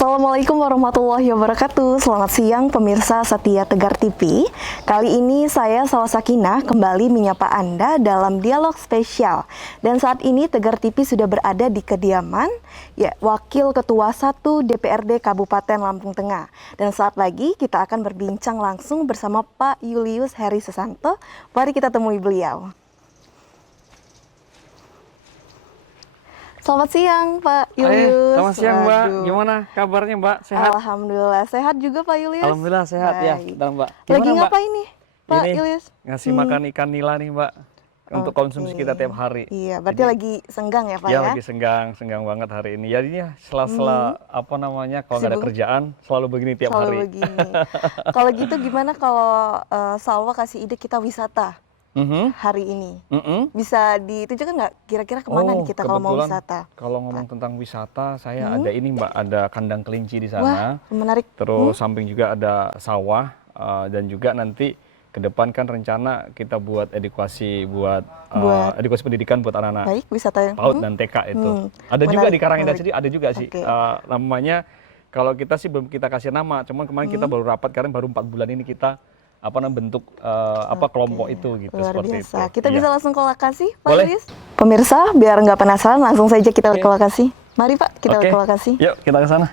Assalamualaikum warahmatullahi wabarakatuh. Selamat siang pemirsa setia Tegar TV. Kali ini saya Salwa Sakinah kembali menyapa Anda dalam dialog spesial. Dan saat ini Tegar TV sudah berada di kediaman Wakil Ketua 1 DPRD Kabupaten Lampung Tengah. Dan saat lagi kita akan berbincang langsung bersama Pak Julius Heri Susanto. Mari kita temui beliau. Selamat siang Pak Julius. Selamat siang Mbak, gimana kabarnya Mbak? Sehat? Alhamdulillah, sehat juga Pak Julius. Alhamdulillah sehat. Baik. Ya, dan Mbak. Gimana, Lagi ngapain nih Pak ini, Julius? Ngasih makan ikan nila nih Mbak, untuk konsumsi kita tiap hari. Iya, berarti lagi senggang ya Pak ya? Iya lagi senggang banget hari ini. Jadinya sela-sela kalau nggak ada kerjaan, selalu begini tiap hari. Begini. Kalau gitu gimana kalau Salwa kasih ide kita wisata? Hari ini bisa ditunjukkan nggak kira-kira kemana nih kita kalau mau wisata? Kalau ngomong tentang wisata, saya ada ini Mbak, ada kandang kelinci di sana. Wah, menarik. Terus samping juga ada sawah dan juga nanti ke depan kan rencana kita buat edukasi edukasi pendidikan buat anak-anak. Baik, wisata PAUD dan TK itu. Ada juga di Karangindah sendiri, ada juga sih namanya. Kalau kita sih belum kita kasih nama, cuman kemarin kita baru rapat karena baru 4 bulan ini kita bentuk kelompok itu gitu. Luar seperti biasa. itu. Kita bisa langsung ke lokasi, Pak Boleh. Julius? Pemirsa, biar nggak penasaran, langsung saja kita ke lokasi. Mari Pak, kita ke lokasi. Yuk, kita ke sana.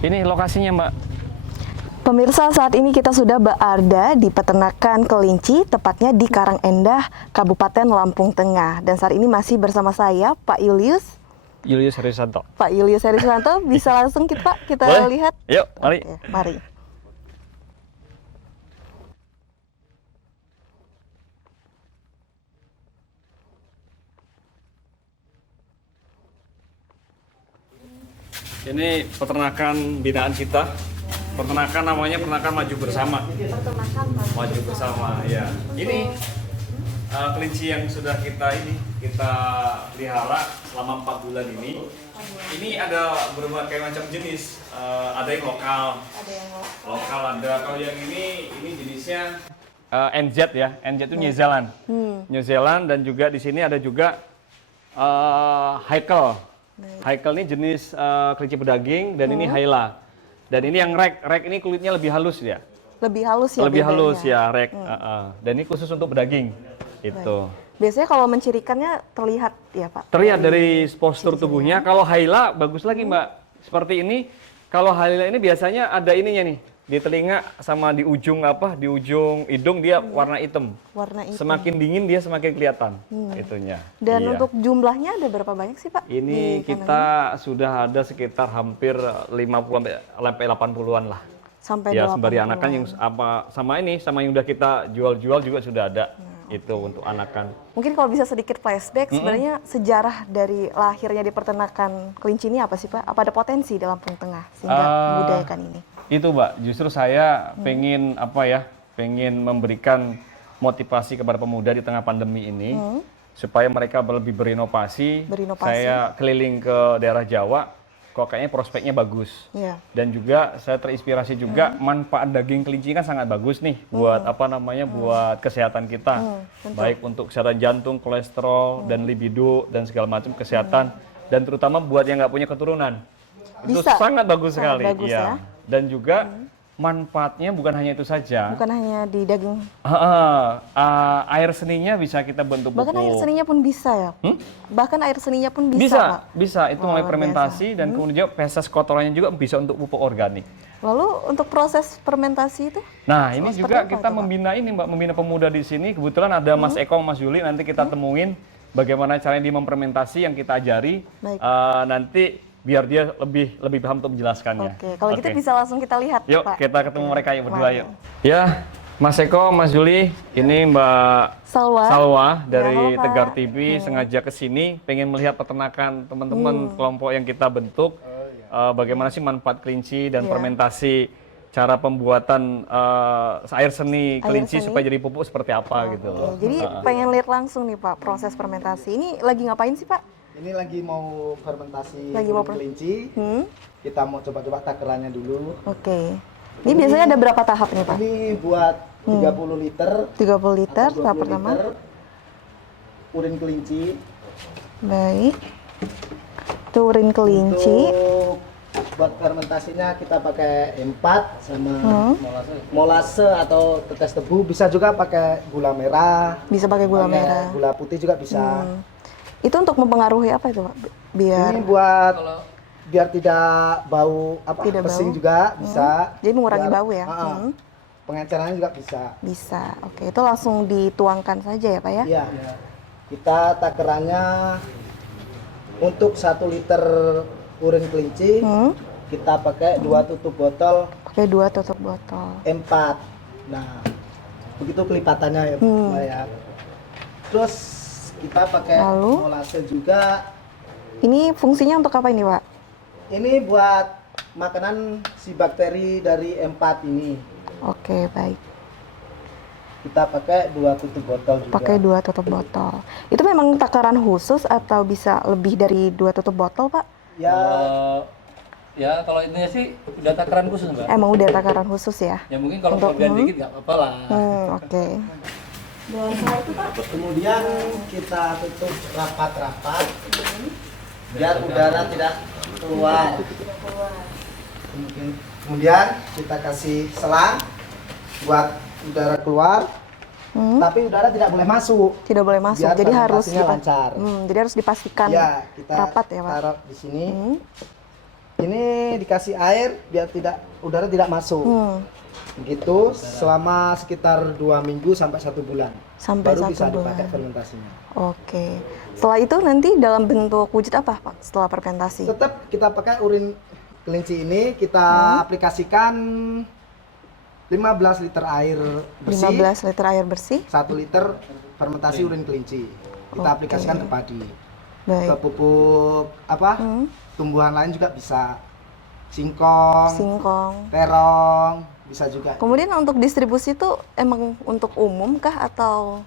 Ini lokasinya Mbak. Pemirsa, saat ini kita sudah berada di peternakan kelinci, tepatnya di Karangendah, Kabupaten Lampung Tengah. Dan saat ini masih bersama saya, Pak Julius. Julius Heri Susanto. Pak Julius Heri Susanto, bisa langsung kita Boleh? lihat? Yuk, mari. Oke, mari. Ini peternakan binaan kita. Peternakan namanya peternakan maju bersama. Maju bersama, ya. Ini kelinci yang sudah kita pelihara selama 4 bulan ini. Ini ada berbagai macam jenis. Ada yang lokal. Ada. Kalau yang ini jenisnya NZ ya. NZ itu New Zealand. New Zealand, dan juga di sini ada juga Haikal. Haikal ini jenis kelinci pedaging, dan ini Haila. Dan ini yang rek ini kulitnya lebih halus ya. Lebih halus ya? Lebih halus ya rek. Dan ini khusus untuk pedaging. Itu. Biasanya kalau mencirikannya terlihat ya Pak? Terlihat dari postur tubuhnya. Kalau Haila bagus lagi Mbak. Seperti ini. Kalau Haila ini biasanya ada ininya nih. Di telinga sama di ujung hidung dia warna hitam. Warna hitam. Semakin dingin dia semakin kelihatan itunya. Dan untuk jumlahnya ada berapa banyak sih Pak? Ini kita sudah ada sekitar hampir 50 sampai 80-an lah. Sampai ya, sembari anakan yang sama yang udah kita jual-jual juga sudah ada. Itu untuk anakan. Mungkin kalau bisa sedikit flashback, sebenarnya sejarah dari lahirnya di peternakan kelinci ini apa sih Pak? Apa ada potensi di Lampung Tengah sehingga membudayakan ini? Itu Mbak, justru saya pengen memberikan motivasi kepada pemuda di tengah pandemi ini supaya mereka lebih berinovasi. Saya keliling ke daerah Jawa, kok kayaknya prospeknya bagus. Dan juga saya terinspirasi juga manfaat daging kelinci kan sangat bagus nih buat buat kesehatan kita. Baik untuk kesehatan jantung, kolesterol dan libido dan segala macam kesehatan, dan terutama buat yang nggak punya keturunan. Itu Bisa. sangat bagus Sangat sekali. bagus ya. Dan juga manfaatnya bukan hanya itu saja. Bukan hanya di daging. Air seninya bisa kita bentuk pupuk. Bahkan air seninya pun bisa ya? Bahkan air seninya pun bisa, Bisa, Pak? bisa. Itu Wah, mulai luar fermentasi dan kemudian feses kotorannya juga bisa untuk pupuk organik. Lalu untuk proses fermentasi itu? Nah, ini seperti juga apa kita itu, Pak? membina ini, Mbak, membina pemuda di sini. Kebetulan ada Mas Eko, Mas Juli, nanti kita temuin bagaimana caranya dia memfermentasi yang kita ajari. Baik. Nanti biar dia lebih paham untuk menjelaskannya. Oke, kalau gitu bisa langsung kita lihat, Yuk, Pak. kita ketemu mereka yuk berdua Mari. yuk. Ya, Mas Eko, Mas Juli, ini Mbak Salwa. dari halo, Pak. Tegar TV sengaja ke sini pengen melihat peternakan teman-teman kelompok yang kita bentuk. Bagaimana sih manfaat kelinci dan Iya. fermentasi, cara pembuatan air seni kelinci seni. supaya jadi pupuk seperti apa gitu loh. Oke, jadi pengen lihat langsung nih, Pak, proses fermentasi. Ini lagi ngapain sih, Pak? Ini lagi mau fermentasi Lagi mau kelinci. Kita mau coba-coba takarannya dulu. Oke. Ini biasanya ada berapa tahap nih, Pak? Ini buat 30 liter. 30 liter, atau tahap 20 pertama. liter urin kelinci. Baik. Itu urin kelinci. Untuk buat fermentasinya kita pakai empat sama molase atau tetes tebu. Bisa juga pakai gula merah. Bisa pakai gula pakai merah. Gula putih juga bisa. Itu untuk mempengaruhi apa itu, Pak? Biar Ini buat biar tidak bau Tidak pesing bau. juga bisa. Jadi mengurangi Biar- bau ya? Pengecarannya juga bisa. bisa. Oke, itu langsung dituangkan saja ya, Pak ya? Iya. Kita takarannya untuk 1 liter urin kelinci kita pakai 2 tutup botol Pakai 2 tutup botol. M4. Nah, begitu kelipatannya ya, Mbak ya. Terus kita pakai Lalu? molase juga. Ini fungsinya untuk apa ini, Pak? Ini buat makanan si bakteri dari M4 ini. Oke, baik. Kita pakai 2 tutup botol juga. Pakai 2 tutup botol. Itu memang takaran khusus atau bisa lebih dari 2 tutup botol, Pak? Ya, Ya kalau intinya sih udah takaran khusus Mbak. Emang udah takaran khusus ya? Ya mungkin kalau Untuk- kelebihan dikit nggak apa-apa lah. Oke. Dan setelah itu, Pak? kemudian kita tutup rapat-rapat biar udara tidak keluar. Kemudian kita kasih selang buat udara keluar, tapi udara tidak boleh masuk. Tidak boleh masuk. Biar Jadi harus fermentasinya lancar. jadi harus dipastikan Ya, kita rapat ya, Pak. taruh di sini. Ini dikasih air biar udara tidak masuk. Begitu selama sekitar 2 minggu sampai 1 bulan. Sampai baru 1 bisa bulan. dipakai fermentasinya. Oke. Setelah itu nanti dalam bentuk wujud apa, Pak? Setelah fermentasi? Tetap kita pakai urin kelinci ini, kita aplikasikan 15 liter air bersih, 15 liter air bersih. 1 liter fermentasi urin kelinci. Kita aplikasikan ke padi. Ke Baik. pupuk tumbuhan lain juga bisa. Singkong, Singkong. terong, bisa juga. Kemudian untuk distribusi itu emang untuk umum kah atau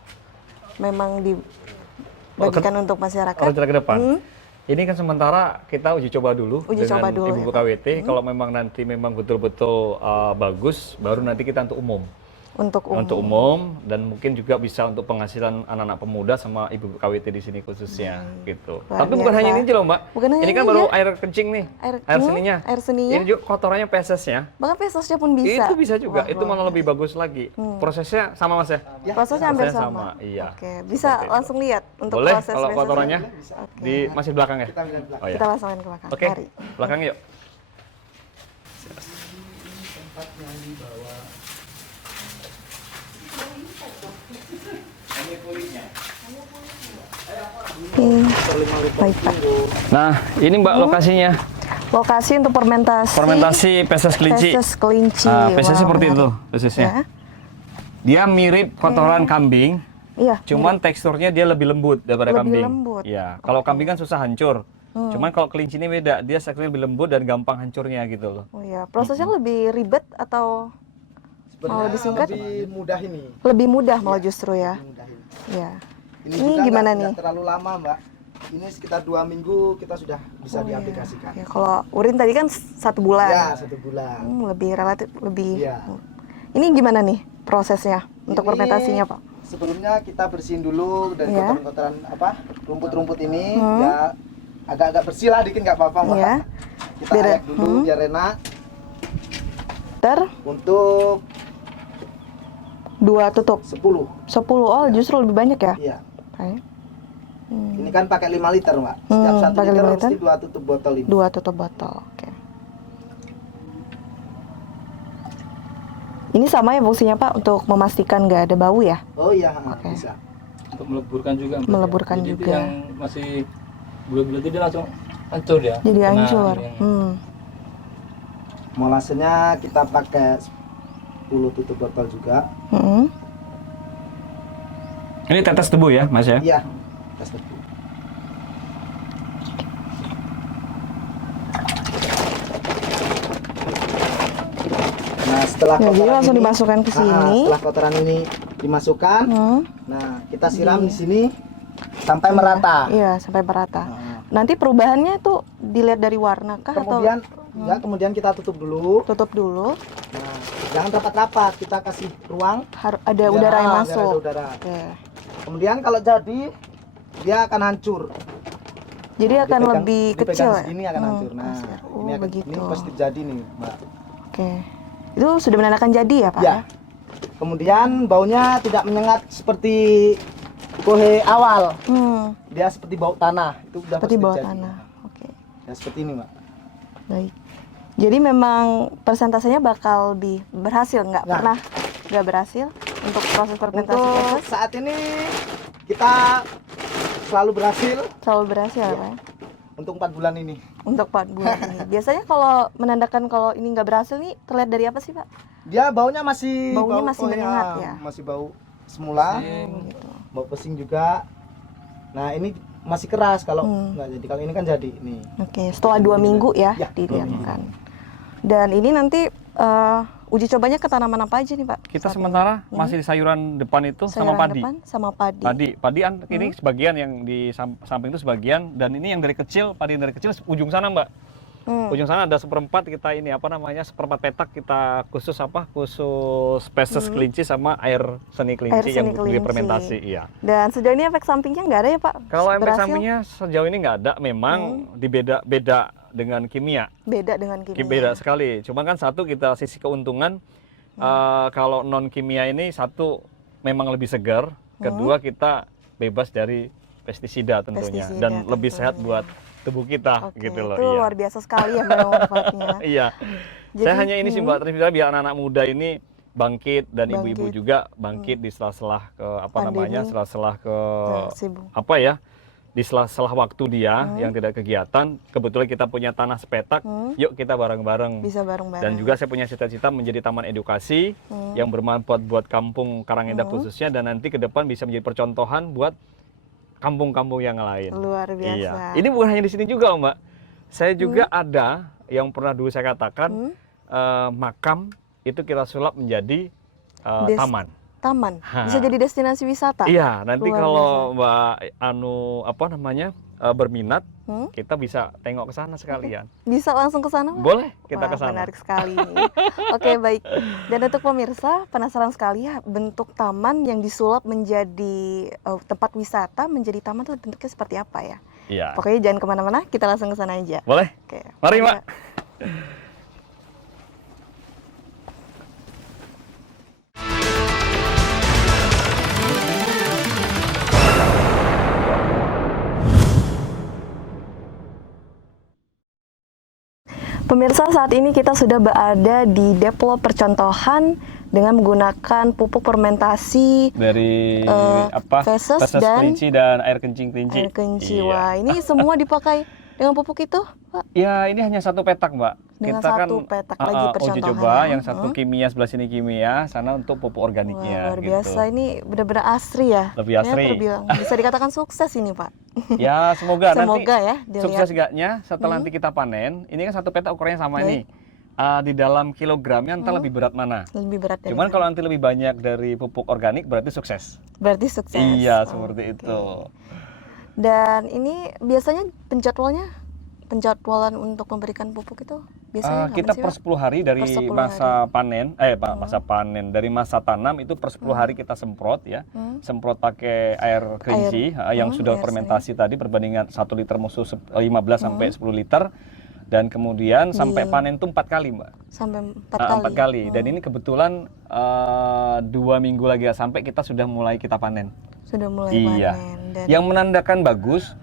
memang dibagikan untuk masyarakat? Kalau ke depan. Ini kan sementara kita uji coba dulu Uji dengan coba dulu Ibu ya, Pak. KWT. Kalau memang nanti memang betul-betul bagus, baru nanti kita untuk umum. Untuk umum. Untuk umum dan mungkin juga bisa untuk penghasilan anak-anak pemuda sama Ibu KWT di sini khususnya gitu. Luar Tapi bukan biasa. hanya ini aja loh, Mbak. Bukan hanya ini kan ini baru ya. air kencing nih. Air seninya. Air seninya. Ini juga kotorannya fesesnya. Bahkan pesosnya pun bisa. Itu bisa juga. Wah, Itu luar malah lebih bagus lagi. Prosesnya sama Mas ya? Prosesnya hampir prosesnya sama. iya. Oke, bisa Seperti itu. langsung lihat untuk Boleh proses kalau prosesnya. kotorannya di masih di belakang ya? Kita lihat belakang. Oh ya. Kita langsungin ke belakang. Oke, Mari. belakang yuk. Oke. Baik, Pak. Nah, ini Mbak lokasinya. Lokasi untuk fermentasi. Fermentasi feses kelinci. Feses kelinci. Ah, fesesnya Wah, seperti itu, menarik. fesesnya. Ya. Dia mirip kotoran kambing, Iya. cuman teksturnya dia lebih lembut daripada Lebih kambing. lembut. Ya, kalau kambing kan susah hancur. Cuman kalau kelinci ini beda, dia teksturnya lebih lembut dan gampang hancurnya gitu loh. Oh iya, prosesnya lebih ribet atau Sebenarnya lebih singkat? lebih mudah ini. Lebih mudah malah justru ya. Lebih mudah ini. Iya. Ini, Ini juga gimana nggak nih? terlalu lama, Mbak. Ini sekitar 2 minggu kita sudah bisa diaplikasikan. Ya, kalau urin tadi kan 1 bulan. Ya, 1 bulan. Lebih relatif lebih. Iya. Ini gimana nih prosesnya untuk Ini fermentasinya, Pak? Sebelumnya kita bersihin dulu dari Iya. kotoran-kotoran rumput-rumput ini ya agak-agak bersih lah dikit nggak apa-apa, Mbak. Iya. Kita ayak dulu biar enak. Untuk 2 tutup 10. 10. Oh, justru lebih banyak ya? Iya. Oke. Ini kan pakai 5 liter, Mbak. Setiap 1 pakai liter 5 mesti liter. 2 tutup botol ini. 2 tutup botol. Oke. Ini sama ya fungsinya Pak untuk memastikan nggak ada bau ya? Oh iya, Oke. bisa. Untuk meleburkan juga. Mbak. Meleburkan Jadi juga. yang masih bulat-bulat itu dia langsung hancur ya. Jadi Kena hancur. ini. Molasenya kita pakai 10 tutup botol juga. Ini tetes tebu ya, Mas ya? Iya. Tes tebu. Nah, setelah Ya, jadi kotoran langsung ini- dimasukkan ke sini. Setelah kotoran ini dimasukkan, nah kita siram di sini sampai Iya. merata. Iya, sampai merata. Nah, Nanti perubahannya tuh dilihat dari warna kah kemudian ya, kemudian kita tutup dulu. atau tutup dulu? Nah, jangan rapat-rapat, kita kasih ruang Ada biar- udara yang biar masuk. ada udara. Oke. Kemudian kalau jadi dia akan hancur. Jadi akan Dipegang- lebih dipegang kecil ya? segini akan hancur. Nah, hancur. Oh, ini akan begitu. ini pasti jadi nih, Mbak. Oke. Itu sudah menandakan jadi ya, Pak? Ya. Kemudian baunya tidak menyengat seperti kohe awal. Dia seperti bau tanah. Itu udah Seperti pasti bawah jadi. tanah. Oke. Ya seperti ini, Mbak. Baik. Jadi memang persentasenya bakal lebih berhasil, nggak Nah. pernah nggak berhasil untuk proses fermentasi Untuk proses saat ini kita selalu berhasil selalu berhasil ya, Pak? untuk 4 bulan ini. Untuk 4 bulan ini. Biasanya kalau menandakan kalau ini nggak berhasil nih terlihat dari apa sih, Pak? Dia baunya masih Baunya bau masih kohe, menyengat ya? Masih bau semula, Gitu. bau pesing juga. Nah, ini masih keras kalau nggak jadi. Kalau ini kan jadi nih. Oke, setelah 2 minggu ya, Ya, 2 dilihatkan. Dan ini nanti uji cobanya ke tanaman apa aja nih, Pak? Kita Saat sementara masih di sayuran depan itu ini? sama Sayuran padi. depan sama padi. Padi ini sebagian yang di samping itu sebagian, dan ini yang dari kecil, padi yang dari kecil ujung sana, Mbak. Ujung sana ada seperempat kita ini seperempat petak kita khusus spesies kelinci sama air seni kelinci Air yang seni kelinci. difermentasi, iya. Dan sejauh ini efek sampingnya nggak ada ya, Pak? Kalau efek Berhasil? sampingnya sejauh ini nggak ada, memang beda dengan kimia. Beda dengan kimia. Beda sekali. Cuma kan satu kita sisi keuntungan, kalau non kimia ini satu memang lebih segar, kedua kita bebas dari pestisida tentunya, Pestisida dan lebih tentunya. sehat buat tubuh kita Oke, gitu loh. itu Iya. luar biasa sekali ya memang manfaatnya. Iya. Jadi, Saya hanya ini sih Mbak, terus biar anak-anak muda ini bangkit dan ibu-ibu Bangkit. juga bangkit di sela-sela ke Pandemi. sela-sela ke sibuk. di sela-sela waktu dia yang tidak kegiatan. Kebetulan kita punya tanah sepetak, yuk kita bareng-bareng. Bisa bareng-bareng. Dan juga saya punya cita-cita menjadi taman edukasi yang bermanfaat buat kampung Karangenda khususnya, dan nanti ke depan bisa menjadi percontohan buat kampung-kampung yang lain. Luar biasa. Iya. Ini bukan hanya di sini juga, Mbak. Saya juga ada yang pernah dulu saya katakan makam itu kita sulap menjadi taman. Taman. Ha. Bisa jadi destinasi wisata. Iya, nanti Luar kalau Mbak berminat, kita bisa tengok ke sana sekalian. Bisa langsung ke sana, Pak? Boleh kita Wah, ke sana. menarik sekali nih. Oke, baik. Dan untuk pemirsa, penasaran sekali ya bentuk taman yang disulap menjadi tempat wisata, menjadi taman itu bentuknya seperti apa ya? Iya. Pokoknya jangan kemana-mana, kita langsung ke sana aja. Boleh? Oke. Mari, Mbak. Pemirsa, saat ini kita sudah berada di depo percontohan dengan menggunakan pupuk fermentasi Dari feses dan kelinci dan air kencing kelinci. air kencing. Iya. Wah, ini semua dipakai dengan pupuk itu, Pak? Ya, ini hanya satu petak, Mbak. Dengan Kita satu petak lagi uji percontohan coba, ya. yang satu kimia, sebelah sini kimia, sana untuk pupuk Wah, organiknya. luar gitu. biasa, ini benar-benar asri ya. Lebih asri. Terbilang. Bisa dikatakan sukses ini, Pak. Ya, semoga nanti Semoga ya dilihat. sukses enggaknya setelah nanti kita panen. Ini kan satu petak ukurannya sama Baik. nih. Di dalam kilogramnya entah lebih berat mana. Lebih berat dari Cuman kalau nanti lebih banyak dari pupuk organik berarti sukses. berarti sukses. Iya, Oh, seperti oke. itu. Dan ini biasanya penjadwalan untuk memberikan pupuk itu biasanya kapan Kita sih, per Pak? 10 hari dari Per 10 masa panen, masa panen, dari masa tanam itu per 10 hari kita semprot ya. Semprot pakai air kelinci yang sudah air fermentasi tadi, perbandingan 1 liter musuh 15 sampai 10 liter. Dan kemudian sampai panen tuh 4 kali, Mbak. Sampai 4 kali. 4 kali. Dan ini kebetulan 2 minggu lagi ya sampai kita sudah mulai kita panen. Sudah mulai Iya. panen. Dan Yang menandakan bagus,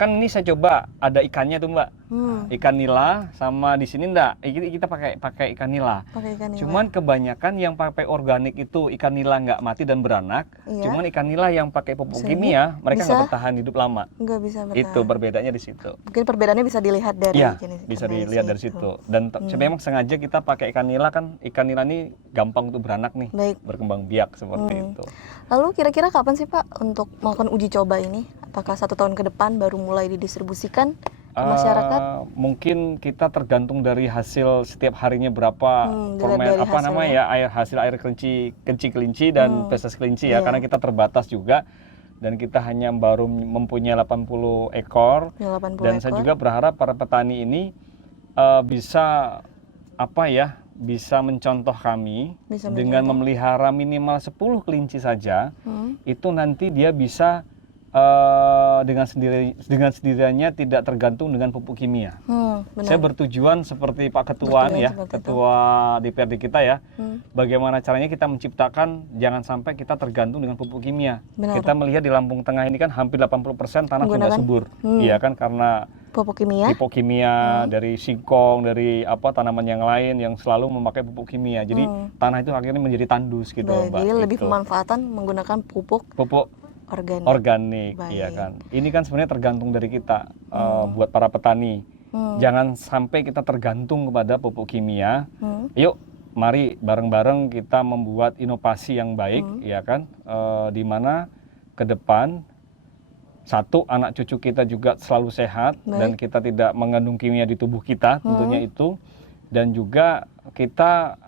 kan ini saya coba ada ikannya tuh, Mbak. Ikan nila sama di sini enggak. Kita pakai ikan nila. pakai ikan nila. Cuman kebanyakan yang pakai organik itu ikan nila nggak mati dan beranak. Iya. Cuman ikan nila yang pakai pupuk Sini kimia mereka bisa? nggak bertahan hidup lama. nggak bisa bertahan. Itu perbedaannya di situ. Mungkin perbedaannya bisa dilihat dari Iya, jenis ikan bisa dari dilihat dari situ. Dan memang sengaja kita pakai ikan nila kan ikan nila ini gampang untuk beranak nih, Baik. berkembang biak seperti itu. Lalu kira-kira kapan sih Pak untuk melakukan uji coba ini? Apakah 1 tahun ke depan baru mulai didistribusikan ke masyarakat? Mungkin kita tergantung dari hasil setiap harinya berapa dilihat dari apa hasilnya. namanya ya hasil air kelinci dan feses kelinci ya, karena kita terbatas juga dan kita hanya baru mempunyai 80 ekor. Ya, 80 Dan saya ekor. juga berharap para petani ini bisa bisa mencontoh kami Bisa dengan memelihara minimal 10 kelinci saja. Itu nanti dia bisa dengan sendirinya tidak tergantung dengan pupuk kimia. Benar. Saya bertujuan seperti Pak Ketua Bertujuan ya, seperti itu. Ketua DPRD kita ya. Bagaimana caranya kita menciptakan jangan sampai kita tergantung dengan pupuk kimia. Benar. Kita melihat di Lampung Tengah ini kan hampir 80% tanah sudah Menggunakan? subur. Iya kan karena Pupuk kimia. pupuk kimia dari singkong, dari tanaman yang lain yang selalu memakai pupuk kimia. Jadi tanah itu akhirnya menjadi tandus gitu, Baik, Mbak. jadi lebih gitu. pemanfaatan menggunakan pupuk Pupuk organik. organik, Baik. iya kan. Ini kan sebenarnya tergantung dari kita buat para petani. Jangan sampai kita tergantung kepada pupuk kimia. Yuk, mari bareng-bareng kita membuat inovasi yang baik, ya kan. Di mana ke depan satu anak cucu kita juga selalu sehat dan kita tidak mengandung kimia di tubuh kita, tentunya itu. Dan juga kita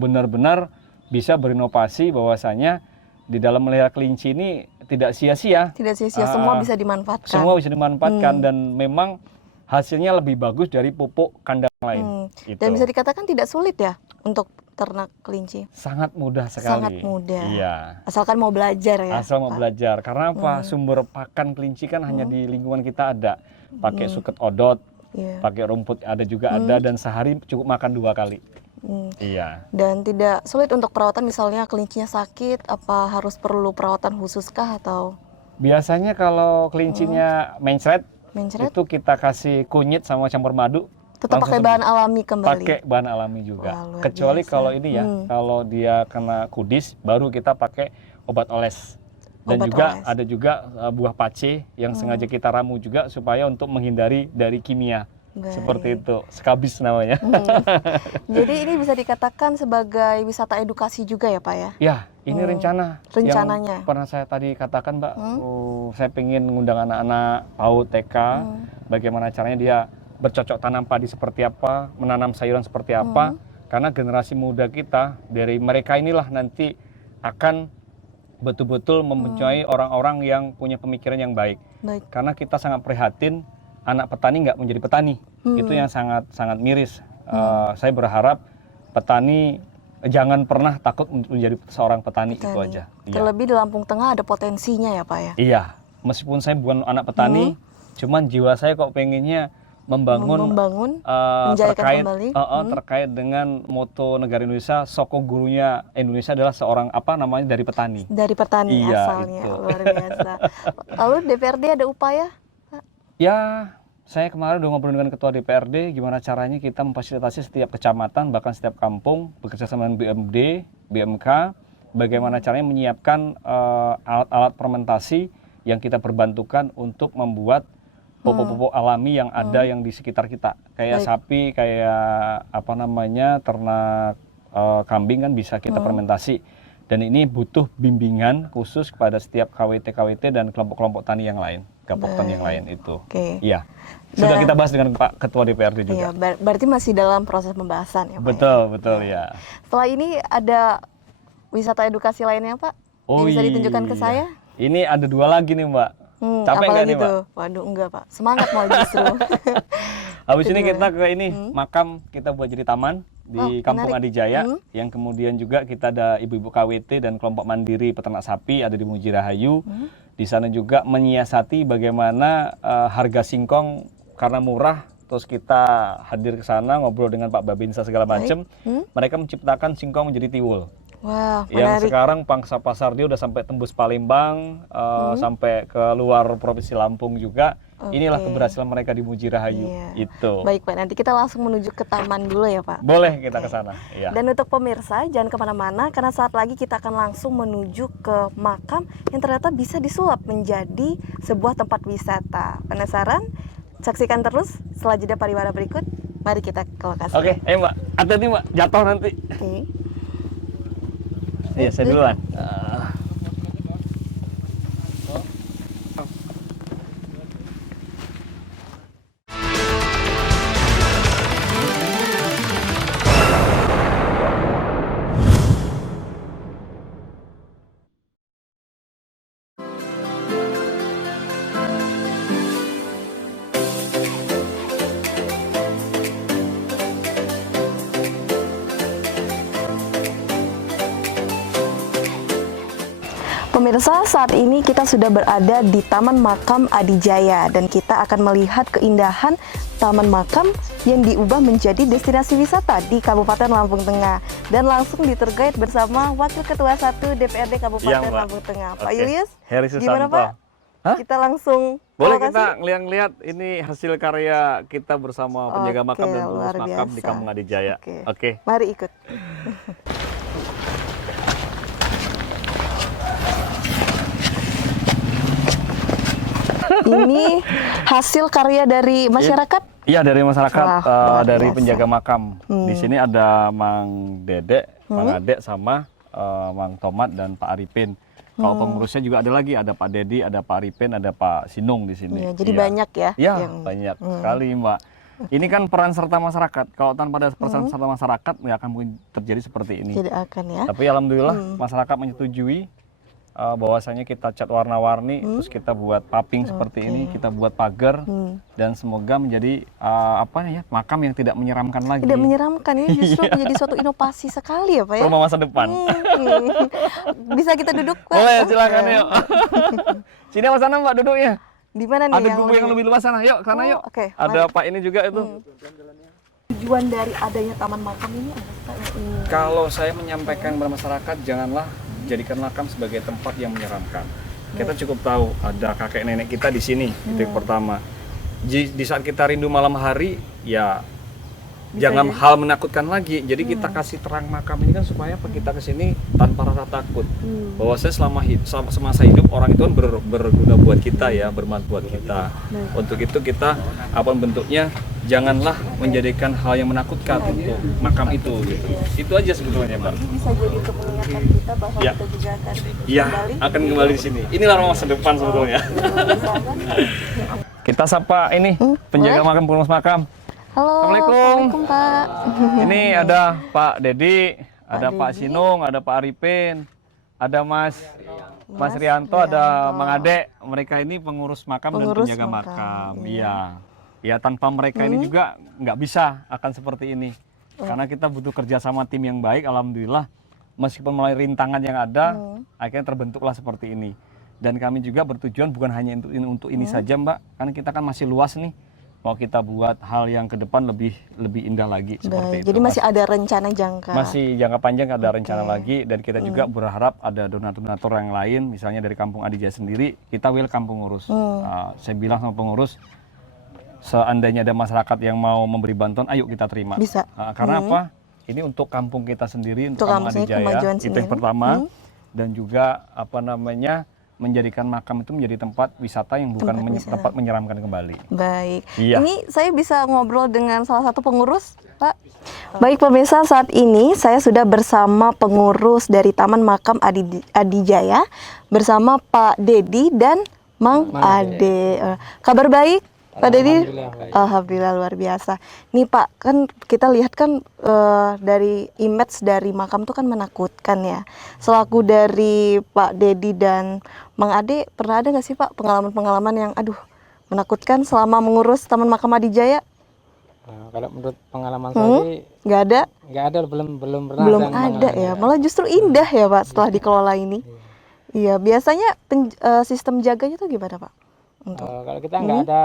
benar-benar bisa berinovasi bahwasanya di dalam melihara kelinci ini tidak sia-sia. Tidak sia-sia, semua bisa dimanfaatkan. Semua bisa dimanfaatkan dan memang hasilnya lebih bagus dari pupuk kandang lain. Gitu. Dan bisa dikatakan tidak sulit ya untuk ternak kelinci. Sangat mudah sekali. Sangat mudah. Iya. Asalkan mau belajar ya. Asal mau Pak. belajar. Karena apa? Sumber pakan kelinci kan hanya di lingkungan kita ada. Pakai suket odot, Iya. pakai rumput ada juga ada dan sehari cukup makan 2 kali. Iya. Dan tidak sulit untuk perawatan, misalnya kelincinya sakit, apa harus perlu perawatan khusus kah atau Biasanya kalau kelincinya mencret, mencret? itu kita kasih kunyit sama campur madu. Tetap langsung pakai sembuh. bahan alami kembali. Pakai bahan alami juga. Wah, luar Kecuali biasa. kalau ini ya, kalau dia kena kudis, baru kita pakai obat oles. Dan Obat juga oles. ada juga buah pace yang sengaja kita ramu juga supaya untuk menghindari dari kimia. Baik. Seperti itu, skabis namanya. Jadi ini bisa dikatakan sebagai wisata edukasi juga ya Pak ya? Ya, ini rencana. Rencananya. Yang pernah saya tadi katakan, Mbak, saya pengen ngundang anak-anak PAUD, TK, bagaimana caranya dia bercocok tanam padi seperti apa, menanam sayuran seperti apa, karena generasi muda kita, dari mereka inilah nanti akan betul-betul mempunyai orang-orang yang punya pemikiran yang baik. Baik. Karena kita sangat prihatin anak petani nggak menjadi petani, itu yang sangat miris. Saya berharap petani jangan pernah takut menjadi seorang petani, itu aja. Iya. Terlebih di Lampung Tengah ada potensinya ya Pak ya? Iya, meskipun saya bukan anak petani, cuman jiwa saya kok pengennya membangun menjayakan kembali. terkait dengan moto negara Indonesia, soko gurunya Indonesia adalah seorang dari petani. Dari petani Iya, asalnya, itu. luar biasa. Lalu DPRD ada upaya? Ya, saya kemarin udah ngobrol dengan Ketua DPRD gimana caranya kita memfasilitasi setiap kecamatan, bahkan setiap kampung, bekerja sama dengan BMD, BMK, bagaimana caranya menyiapkan alat-alat fermentasi yang kita berbantukan untuk membuat pupuk-pupuk alami yang ada yang di sekitar kita. Kayak sapi, kayak ternak kambing kan bisa kita fermentasi. Dan ini butuh bimbingan khusus kepada setiap KWT-KWT dan kelompok-kelompok tani yang lain, gabok tani yang lain itu. Oke. Iya. Sudah kita bahas dengan Pak Ketua DPRD juga. Iya, berarti masih dalam proses pembahasan ya Pak? Betul ya. Setelah ini ada wisata edukasi lainnya Pak? Yang bisa ditunjukkan ke saya? Ini ada 2 lagi nih, Mbak. Capek nggak apalagi nih, Mbak? tuh? Waduh, enggak Pak. Semangat mau justru. Habis ini kita ke makam kita buat jadi taman di Kampung menarik. Adijaya, yang kemudian juga kita ada ibu-ibu KWT dan kelompok mandiri peternak sapi ada di Mujirahayu. Di sana juga menyiasati bagaimana harga singkong karena murah, terus kita hadir ke sana ngobrol dengan Pak Babinsa segala macam, mereka menciptakan singkong menjadi tiwul. Wah, Yang menarik. sekarang pangsa pasar dia udah sampai tembus Palembang, sampai ke luar provinsi Lampung juga. Inilah keberhasilan mereka di Muji Rahayu. Iya. Itu. Baik Pak, nanti kita langsung menuju ke taman dulu ya Pak. Boleh kita ke sana. Iya. Dan untuk pemirsa, jangan kemana-mana karena saat lagi kita akan langsung menuju ke makam yang ternyata bisa disulap menjadi sebuah tempat wisata. Penasaran? Saksikan terus setelah jeda pariwara berikut. Mari kita ke lokasi. Oke, ayo Mbak. Hati-hati Mbak, jatuh nanti. Oke. Iya, saya duluan. Pemirsa, saat ini kita sudah berada di Taman Makam Adijaya dan kita akan melihat keindahan Taman Makam yang diubah menjadi destinasi wisata di Kabupaten Lampung Tengah. Dan langsung diterguide bersama Wakil Ketua 1 DPRD Kabupaten Iya, Mbak. Lampung Tengah, Pak Oke. Julius. Heri Gimana Susanto. Pak? Hah? Kita langsung ke Boleh lokasi? kita ngeliat ini hasil karya kita bersama penjaga makam dan pengurus luar makam di biasa. Kampung Adijaya. Oke. Mari ikut. Ini hasil karya dari masyarakat? Iya, dari masyarakat, Wah, luar dari biasa. penjaga makam. Di sini ada Mang Dedek, Mang Adek sama Mang Tomat dan Pak Arifin. Kalau pengurusnya juga ada lagi, ada Pak Dedi, ada Pak Arifin, ada Pak Sinung di sini. Iya, jadi banyak ya? Iya, yang- banyak sekali Mbak. Ini kan peran serta masyarakat. Kalau tanpa ada peran serta masyarakat, nggak akan mungkin terjadi seperti ini. Tidak akan ya? Tapi alhamdulillah masyarakat menyetujui bahwasanya kita cat warna-warni, terus kita buat paping seperti ini, kita buat pagar, dan semoga menjadi makam yang tidak menyeramkan lagi. Tidak menyeramkan, ini justru menjadi suatu inovasi sekali ya Pak ya? Rumah masa depan. Bisa kita duduk Pak? Boleh, silakan yuk. Sini sama sana Mbak duduknya. Di mana nih Ada gubuk yang lebih luas sana. Yuk, sana yuk. Oke, Ada Pak ini juga itu. tujuan dari adanya taman makam ini apa sih Pak? Yang ingin- Kalau saya menyampaikan kepada masyarakat, janganlah jadikan makam sebagai tempat yang menyeramkan. Kita cukup tahu ada kakek nenek kita di sini, itu yang pertama. Di saat kita rindu malam hari, ya jangan hal menakutkan lagi. Jadi kita kasih terang makam ini kan supaya kita ke sini tanpa rasa takut. Bahwa saya semasa hidup orang itu kan berguna buat kita ya, bermanfaat buat kita. Untuk itu kita apapun bentuknya, janganlah menjadikan hal yang menakutkan untuk makam itu. Gitu. Itu aja sebetulnya Mbak. Ini bisa jadi untuk mengingatkan kita bahwa Ya. kita juga akan Iya, kembali. akan kembali di sini. Inilah rumah masa depan sebetulnya. Kita sapa ini penjaga makam, pengurus makam. Halo, Assalamualaikum. Pak. Ini ada Pak Dedi, ada Pak Dedi. Sinung, ada Pak Arifin, ada Mas Rianto, ada Mang Ade. Mereka ini pengurus makam Pengurus dan penjaga makam, makam. Iya. Ya tanpa mereka ini juga nggak bisa akan seperti ini. Karena kita butuh kerja sama tim yang baik. Alhamdulillah, meskipun melalui rintangan yang ada, akhirnya terbentuklah seperti ini. Dan kami juga bertujuan bukan hanya untuk ini saja, Mbak. Karena kita kan masih luas nih. Mau kita buat hal yang ke depan lebih indah lagi seperti Baik, itu. jadi masih ada rencana jangka. Masih jangka panjang ada rencana lagi, dan kita juga berharap ada donatur-donatur yang lain, misalnya dari Kampung Adijaya sendiri, kita welcome pengurus. Saya bilang sama pengurus, seandainya ada masyarakat yang mau memberi bantuan, ayo kita terima. Bisa. Karena apa? Ini untuk kampung kita sendiri, untuk Untuk Kampung kampung sendiri, Adijaya, kemajuan itu yang sendiri. pertama. Dan juga menjadikan makam itu menjadi tempat wisata yang bukan Tempat wisata. tempat menyeramkan kembali. Baik. Iya. Ini saya bisa ngobrol dengan salah satu pengurus, Pak. Baik pemirsa, saat ini saya sudah bersama pengurus dari Taman Makam Adijaya bersama Pak Dedi dan Mang Ade. Kabar baik, Pak Dedi? Alhamdulillah luar biasa. Nih Pak, kan kita lihat kan dari image dari makam tuh kan menakutkan ya. Selaku dari Pak Dedi dan Mang Ade, pernah ada nggak sih Pak pengalaman-pengalaman yang menakutkan selama mengurus Taman Makam Adijaya? Nah, kalau menurut pengalaman saya sih Nggak ada? nggak ada, belum pernah. Belum saya ada mengalami. ya, malah justru indah ya Pak setelah dikelola ini. Iya, biasanya sistem jaganya tuh gimana Pak? untuk Kalau kita nggak ada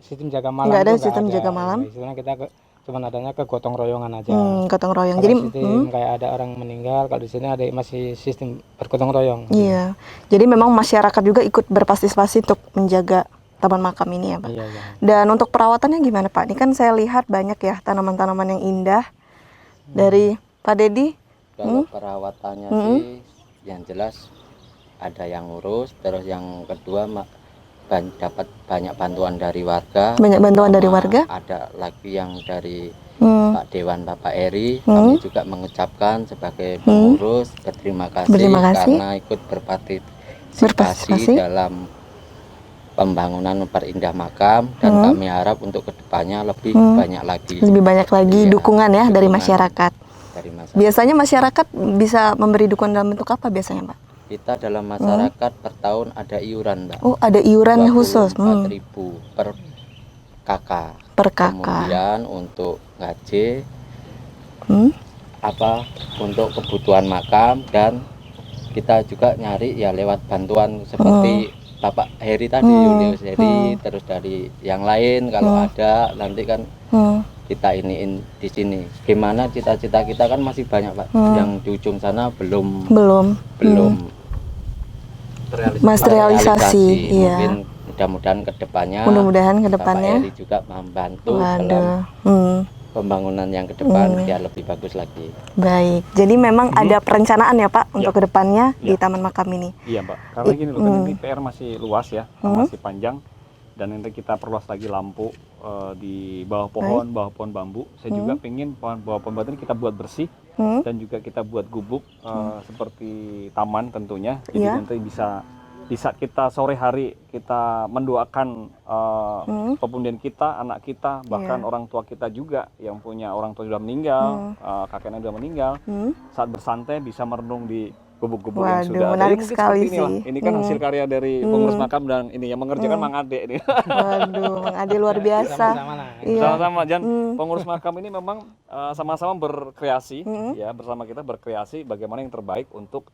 sistem jaga malam. Nggak ada tuh sistem jaga malam? Istilahnya kita cuman adanya ke gotong royongan aja. gotong royong. Kalau Jadi sistem kayak ada orang meninggal, kalau di sini ada masih sistem bergotong royong. iya. Jadi memang masyarakat juga ikut berpartisipasi untuk menjaga taman makam ini ya, Pak. Iya, iya. Dan untuk perawatannya gimana, Pak? Ini kan saya lihat banyak ya tanaman-tanaman yang indah dari Pak Dedi. Kalau perawatannya sih yang jelas ada yang ngurus, terus yang kedua dapat banyak bantuan dari warga. Banyak bantuan dari Sama warga. Ada lagi yang dari Hmm. Pak Dewan Bapak Eri, kami juga mengucapkan sebagai pengurus berterima kasih, Berterima kasih. karena ikut berpartisipasi Berpartisipasi. dalam pembangunan memperindah makam, dan kami harap untuk kedepannya lebih banyak lagi. Lebih banyak lagi Iya, dukungan ya dari dukungan masyarakat. Dari masyarakat. Biasanya masyarakat bisa memberi dukungan dalam bentuk apa biasanya, Pak? Kita dalam masyarakat per tahun ada iuran, Mbak. Oh, ada iurannya khusus. 24.000 per kakak. Per kakak. Kemudian untuk gaji Hmm? untuk kebutuhan makam, dan kita juga nyari ya lewat bantuan seperti Bapak Heri tadi, Julius Heri, terus dari yang lain kalau ada nanti kan Hmm. kita iniin di sini. Gimana cita-cita kita kan masih banyak, Pak. Yang di ujung sana belum Belum. Materialisasi, iya. Mungkin mudah-mudahan kedepannya Mudah-mudahan kedepannya. Bapak Eri juga membantu dalam Waduh. Hmm. pembangunan yang ke depan biar lebih bagus lagi. Baik. Jadi memang ada perencanaan ya, Pak, untuk kedepannya di Taman Makam ini. Iya Mbak, karena gini loh, kan ini PR masih luas ya, masih panjang, dan nanti kita perluas lagi lampu di bawah pohon bambu. Saya juga pengen bawah pohon bambu ini kita buat bersih, dan juga kita buat gubuk seperti taman tentunya. Jadi Iya. nanti bisa di saat kita sore hari kita mendoakan pepundian kita, anak kita, bahkan orang tua kita juga yang punya orang tua sudah meninggal, kakek nenek sudah meninggal, saat bersantai bisa merenung di gubuk-gubuk yang Waduh, sudah ada. menarik Ini mungkin sekali seperti inilah. sih. Ini kan hasil karya dari pengurus makam, dan ini yang mengerjakan Mang Ade ini. Waduh, Mang Ade luar biasa. Sama lah. Iya. Sama-sama, dan pengurus makam ini memang sama-sama berkreasi, ya bersama kita berkreasi bagaimana yang terbaik untuk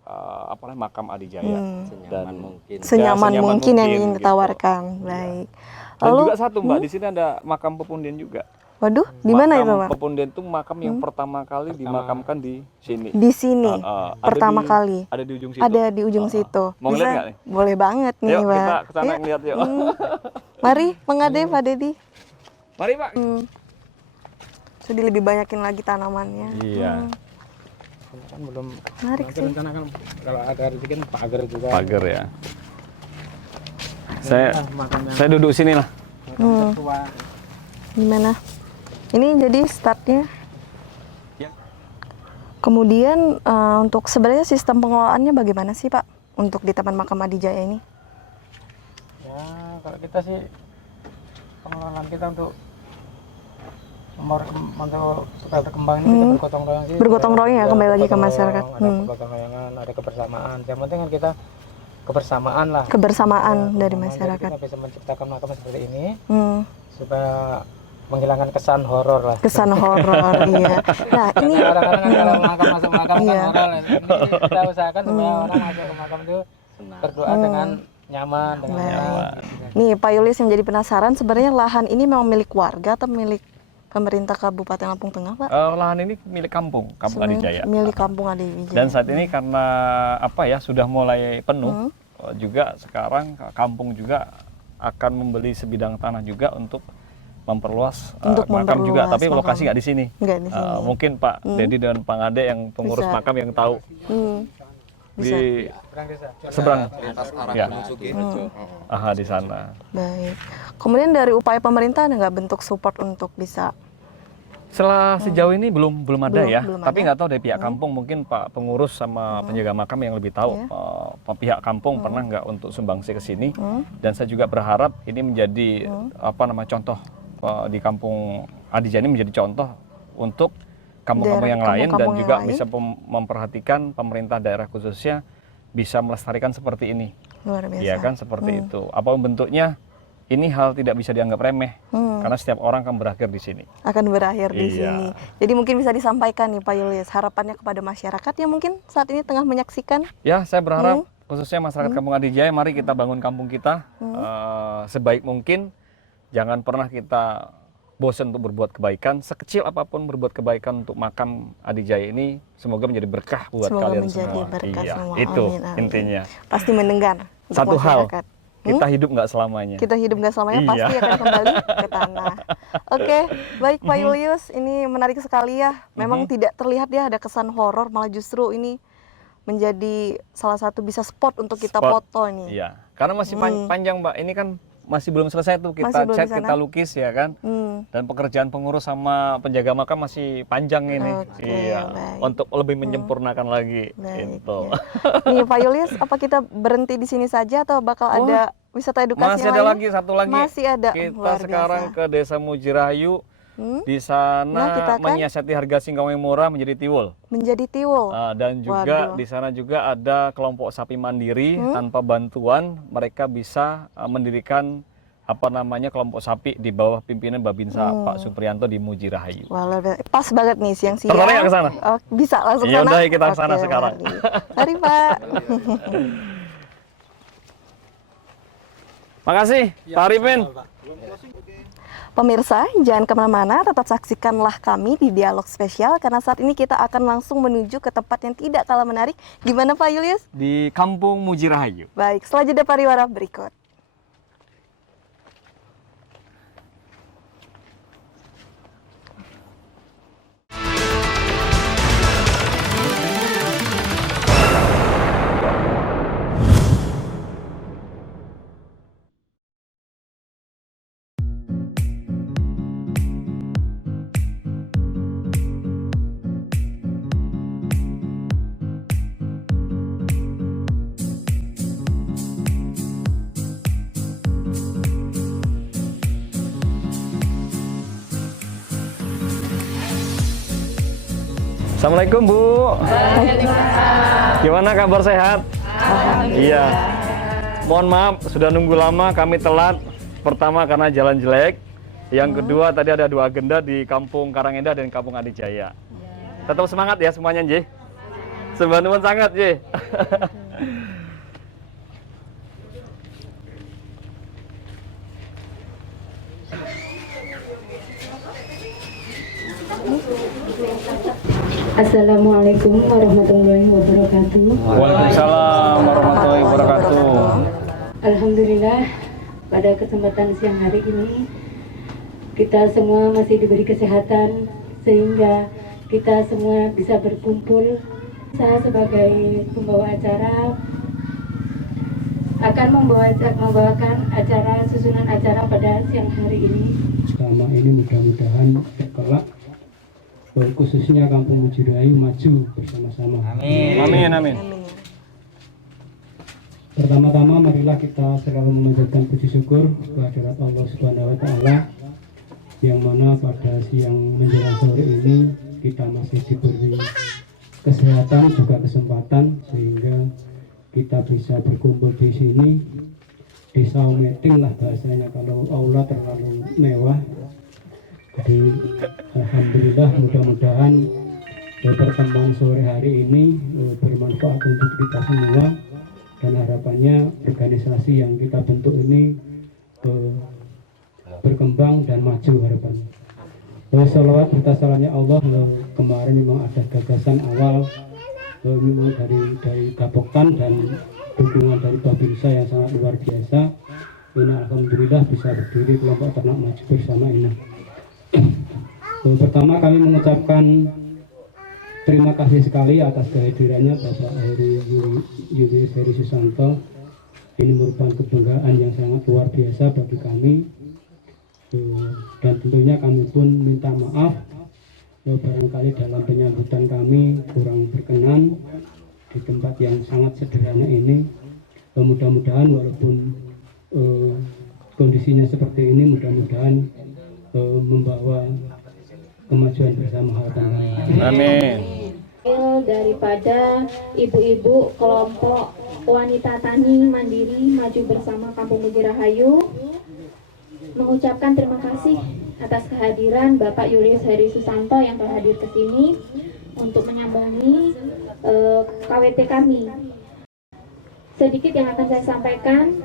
makam Adijaya. Senyaman mungkin. Senyaman senyaman mungkin yang mungkin, ingin gitu. ditawarkan. Baik. Dan Lalu, juga satu Mbak, di sini ada makam pepundian juga. waduh, di mana itu, Makam Pak? pepundian itu makam yang pertama kali dimakamkan di sini. Di sini. Ada Pertama di- kali. Ada di ujung situ. Ada di ujung situ. Mau ngeliat nggak nih? Boleh banget nih, Yuk Pak. kita ke sana Yuk. ngeliat yuk. Mari, Mang Ade, Pak Dedi. Mari Pak. Sudah lebih banyakin lagi tanamannya. Iya. Kan belum. Menarik Nanti sih. rencana kan kalau ada rezeki kan pagar juga. Pagar ya. Saya duduk sini lah. Tua. Gimana? Ini jadi startnya. Ya. Kemudian untuk sebenarnya sistem pengelolaannya bagaimana sih, Pak? Untuk di Taman Makam Adijaya ini? Ya, kalau kita sih pengelolaan kita untuk supaya berkembang ini kita bergotong royong sih. Bergotong royong ya, Ada kembali lagi ke gotong masyarakat. royong, Ada bergotong royongan, ada kebersamaan. Yang penting kan kita kebersamaan lah. Kebersamaan Ya, dari jadi masyarakat. Kita bisa menciptakan makam seperti ini Hmm, supaya menghilangkan kesan horor lah. kesan horor, iya. Nah, ini Kadang-kadang kan kalau makam masuk makam Iya. kan horor. Ini kita usahakan supaya orang masuk ke makam itu berdoa dengan nyaman, dengan tenang. nih Pak Yulis yang jadi penasaran, sebenarnya lahan ini memang milik warga atau milik pemerintah Kabupaten Lampung Tengah, Pak? Lahan ini milik kampung Adijaya. Milik Kampung Adijaya. Dan saat ini karena sudah mulai penuh, juga sekarang kampung juga akan membeli sebidang tanah juga untuk memperluas Untuk makam juga, memperluas tapi makam. lokasi nggak di sini. Nggak di sini. Mungkin Pak Dedi dan Pak Ade yang pengurus Bisa. makam yang tahu Hmm, di Perang desa. seberang, ya, di sana. baik. Kemudian dari upaya pemerintah ada nggak bentuk support untuk bisa? Setelah sejauh ini belum ada ya, belum tapi ada. nggak tahu dari pihak kampung, mungkin Pak pengurus sama penjaga makam yang lebih tahu. Pihak kampung pernah nggak untuk sumbangsi ke sini, dan saya juga berharap ini menjadi contoh di kampung Adijaya ini menjadi contoh untuk kampung-kampung yang lain, dan kampung-kampung juga yang lain. bisa memperhatikan pemerintah daerah khususnya bisa melestarikan seperti ini. Luar biasa. Iya kan, seperti itu. Apapun bentuknya, ini hal tidak bisa dianggap remeh, karena setiap orang akan berakhir di sini. Akan berakhir di Iya. sini. Jadi mungkin bisa disampaikan nih Pak Yulis, harapannya kepada masyarakat yang mungkin saat ini tengah menyaksikan. Ya, saya berharap khususnya masyarakat Kampung Adijaya, mari kita bangun kampung kita sebaik mungkin. Jangan pernah kita bosan untuk berbuat kebaikan, sekecil apapun berbuat kebaikan untuk makam Adijaya ini, semoga menjadi berkah buat Semoga kalian menjadi semua. berkah Iya, semua. itu Amin, amin. intinya. Pasti mendengar untuk Satu hal, masyarakat. kita hidup nggak selamanya. Kita hidup nggak selamanya, Iya. pasti akan kembali ke tanah. Oke, baik Pak Julius, ini menarik sekali ya. Memang tidak terlihat ya ada kesan horor, malah justru ini menjadi salah satu bisa spot untuk kita Spot. foto nih. Iya, karena masih panjang Mbak. Ini kan masih belum selesai tuh, kita Masih belum cat, di sana? kita lukis ya kan. Dan pekerjaan pengurus sama penjaga makam masih panjang ini. Oke, Iya, baik. untuk lebih menyempurnakan lagi. Baik, Gitu. ya. Nih Pak Julius, apa kita berhenti di sini saja atau bakal ada wisata edukasi Masih yang ada lain? lagi, satu lagi. Masih ada. Kita Luar sekarang biasa. ke Desa Mujirahayu. Di Nah, sana kita akan menyiasati harga singkong yang murah menjadi tiwul. menjadi tiwul. Dan juga Waduh. di sana juga ada kelompok sapi mandiri tanpa bantuan, mereka bisa mendirikan kelompok sapi di bawah pimpinan Babinsa Pak Supriyanto di Mujirahayu. Wah, luar biasa. Pas banget nih siang-siang. Tertarik nggak ke sana? Oh, bisa langsung Ya sana. udah, kita ke sana Oke, sekarang. Mari Pak. Makasih, Pak Arifin. Pemirsa, jangan kemana-mana, tetap saksikanlah kami di Dialog Spesial karena saat ini kita akan langsung menuju ke tempat yang tidak kalah menarik. Di mana Pak Julius? Di Kampung Mujirahayu. Baik, setelah jeda pariwara berikut. Assalamualaikum Bu. Gimana kabar, sehat? Iya. Mohon maaf sudah nunggu lama, kami telat. Pertama karena jalan jelek. Yang kedua tadi ada 2 agenda di Kampung Karangindah dan Kampung Adijaya. Tetap semangat ya semuanya, Nji. Sebantuan sangat, Nji. Assalamualaikum warahmatullahi wabarakatuh. Waalaikumsalam warahmatullahi wabarakatuh. Alhamdulillah, pada kesempatan siang hari ini kita semua masih diberi kesehatan sehingga kita semua bisa berkumpul. Saya sebagai pembawa acara akan membawakan acara susunan acara pada siang hari ini. Selama ini mudah-mudahan kelak khususnya Kampung Mujirahayu maju bersama-sama. Amin, amin. Pertama-tama marilah kita selalu memanjatkan puji syukur kehadirat Allah Subhanahu wa taala yang mana pada siang menjelang sore ini kita masih diberi kesehatan juga kesempatan sehingga kita bisa berkumpul di sini di saumeting lah bahasanya kalau aula terlalu mewah. Jadi alhamdulillah mudah-mudahan pertemuan sore hari ini bermanfaat untuk kita semua dan harapannya organisasi yang kita bentuk ini berkembang dan maju harapannya. Sholawat serta salamnya Allah, kemarin memang ada gagasan awal memang dari Gapoktan dan dukungan dari Babinsa yang sangat luar biasa. Ini alhamdulillah bisa berdiri kelompok ternak maju bersama ini. Pertama kami mengucapkan terima kasih sekali atas kehadirannya Bapak Heri Julius Heri Susanto. Ini merupakan kebanggaan yang sangat luar biasa bagi kami. Dan tentunya kami pun minta maaf barangkali dalam penyambutan kami kurang berkenan di tempat yang sangat sederhana ini. Mudah-mudahan walaupun kondisinya seperti ini, mudah-mudahan membawa kemajuan bersama harapan kami. Amin. Daripada ibu-ibu kelompok wanita tani mandiri maju bersama Kampung Mujirahayu mengucapkan terima kasih atas kehadiran Bapak Julius Heri Susanto yang telah hadir ke sini untuk menyambangi KWT kami. sedikit yang akan saya sampaikan.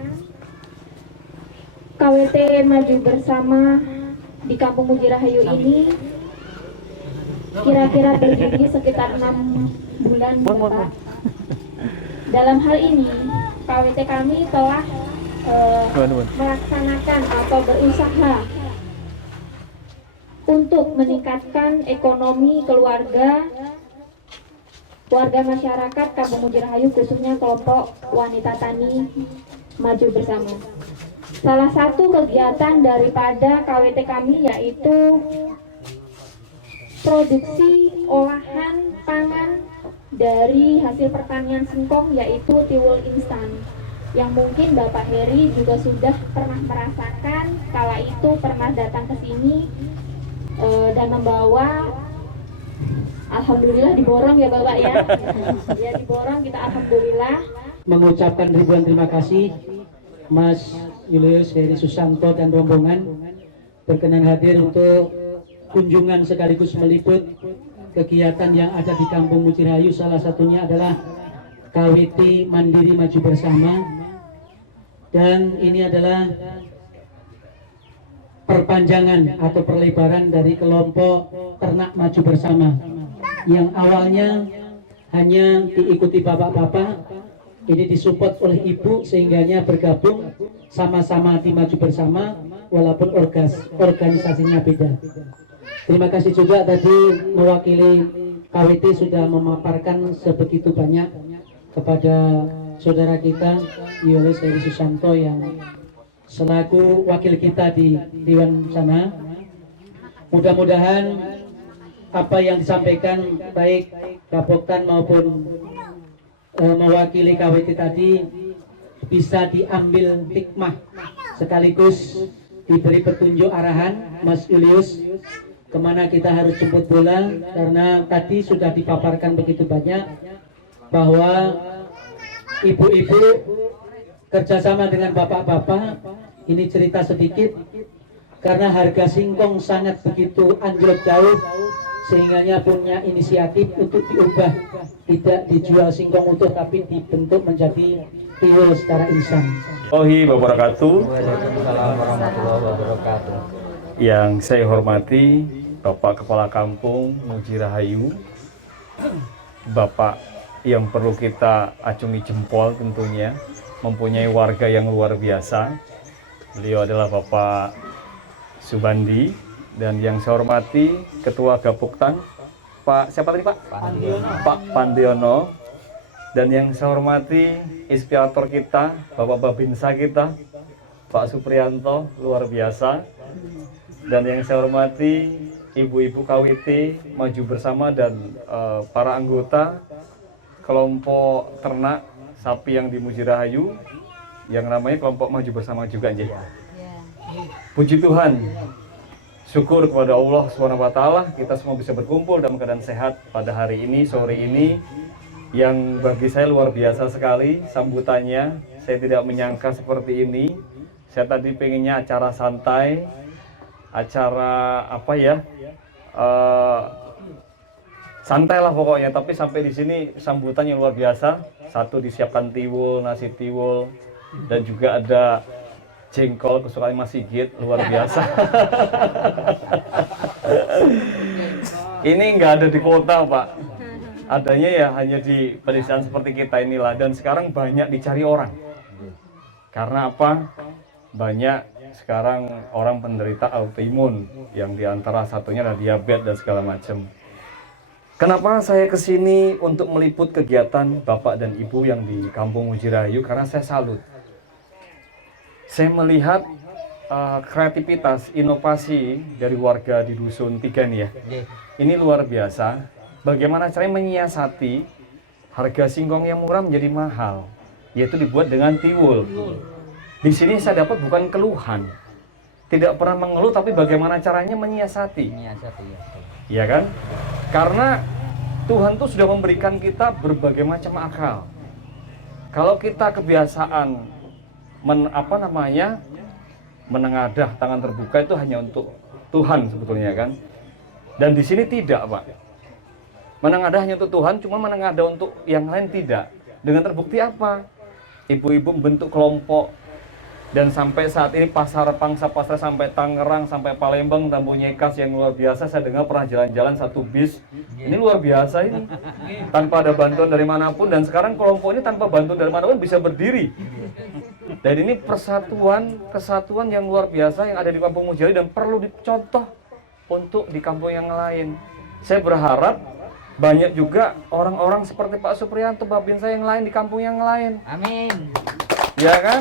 KWT Maju Bersama di Kampung Mujirahayu ini kira-kira berdiri sekitar 6 bulan, Bapak. Dalam hal ini, KWT kami telah melaksanakan atau berusaha untuk meningkatkan ekonomi keluarga masyarakat Kampung Mujirahayu, khususnya kelompok wanita tani Maju Bersama. Salah satu kegiatan daripada KWT kami yaitu produksi olahan pangan dari hasil pertanian singkong, yaitu tiwul instan, yang mungkin Bapak Heri juga sudah pernah merasakan kala itu pernah datang ke sini dan membawa. Alhamdulillah diborong ya Bapak ya. Ya diborong, kita alhamdulillah. Mengucapkan ribuan terima kasih Mas Julius Heri Susanto dan rombongan berkenan hadir untuk kunjungan sekaligus meliput kegiatan yang ada di Kampung Mujirahayu. Salah satunya adalah KWT Mandiri Maju Bersama, dan ini adalah perpanjangan atau perlebaran dari kelompok ternak Maju Bersama yang awalnya hanya diikuti bapak-bapak, ini disupport oleh ibu sehingganya bergabung sama-sama di Maju Bersama walaupun organisasinya beda. Terima kasih juga tadi mewakili KWT sudah memaparkan sebegitu banyak kepada saudara kita Julius Heri Susanto yang selaku wakil kita di Dewan sana. Mudah-mudahan apa yang disampaikan baik Kapoktan maupun mewakili KWT tadi bisa diambil hikmah sekaligus diberi petunjuk arahan Mas Julius kemana kita harus jemput bola, karena tadi sudah dipaparkan begitu banyak bahwa ibu-ibu kerjasama dengan bapak-bapak. Ini cerita sedikit, karena harga singkong sangat begitu anjlok jauh sehingganya punya inisiatif untuk diubah, tidak dijual singkong utuh tapi dibentuk menjadi tiwul secara instan. Waalaikumsalam warahmatullahi wabarakatuh. Yang saya hormati Bapak Kepala Kampung Mujirahayu, Bapak yang perlu kita acungi jempol tentunya, mempunyai warga yang luar biasa. Beliau adalah Bapak Subandi, dan yang saya hormati Ketua Gapuktan Pak siapa tadi Pak? Pak Pandiono, dan yang saya hormati inspirator kita Bapak Babinsa kita Pak Suprianto, luar biasa. Dan yang saya hormati ibu-ibu KWT Maju Bersama dan para anggota kelompok ternak sapi yang di Mujirahayu yang namanya kelompok Maju Bersama juga, Nji. Puji Tuhan, syukur kepada Allah SWT, kita semua bisa berkumpul dalam keadaan sehat pada hari ini, sore ini, yang bagi saya luar biasa sekali sambutannya. Saya tidak menyangka seperti ini. Saya tadi pengennya acara santai, acara apa ya, santai lah pokoknya, tapi sampai di sini sambutan yang luar biasa. Satu disiapkan tiwul, nasi tiwul, dan juga ada jengkol kesukaan Mas Sigit, luar biasa. Ini nggak ada di kota Pak, adanya ya hanya di pedesaan seperti kita inilah, dan sekarang banyak dicari orang. Karena apa? Banyak sekarang orang penderita autoimun, yang diantara satunya adalah diabetes dan segala macam. Kenapa saya kesini untuk meliput kegiatan Bapak dan Ibu yang di Kampung Mujirahayu? Karena saya salut. Saya melihat kreativitas, inovasi dari warga di Dusun 3 nih ya. Ini luar biasa. Bagaimana caranya menyiasati harga singkong yang murah menjadi mahal, yaitu dibuat dengan tiwul. Di sini saya dapat bukan keluhan, tidak pernah mengeluh, tapi bagaimana caranya menyiasati. Ya kan? Karena Tuhan tuh sudah memberikan kita berbagai macam akal. Kalau kita kebiasaan menengadah tangan terbuka itu hanya untuk Tuhan sebetulnya kan. Dan di sini tidak Pak. Menengadah hanya untuk Tuhan, cuma menengadah untuk yang lain tidak. Dengan terbukti apa? ibu-ibu membentuk kelompok, dan sampai saat ini pasar pangsa pasar sampai Tangerang, sampai Palembang, Tambu Nyekas yang luar biasa. Saya dengar pernah jalan-jalan satu bis, ini luar biasa ini, tanpa ada bantuan dari manapun. Dan sekarang kelompok ini tanpa bantuan dari manapun bisa berdiri. Dan ini kesatuan yang luar biasa yang ada di Kampung Mujari dan perlu dicontoh untuk di kampung yang lain. Saya berharap banyak juga orang-orang seperti Pak Supriyanto, Babinsa yang lain di kampung yang lain. Amin. Ya kan?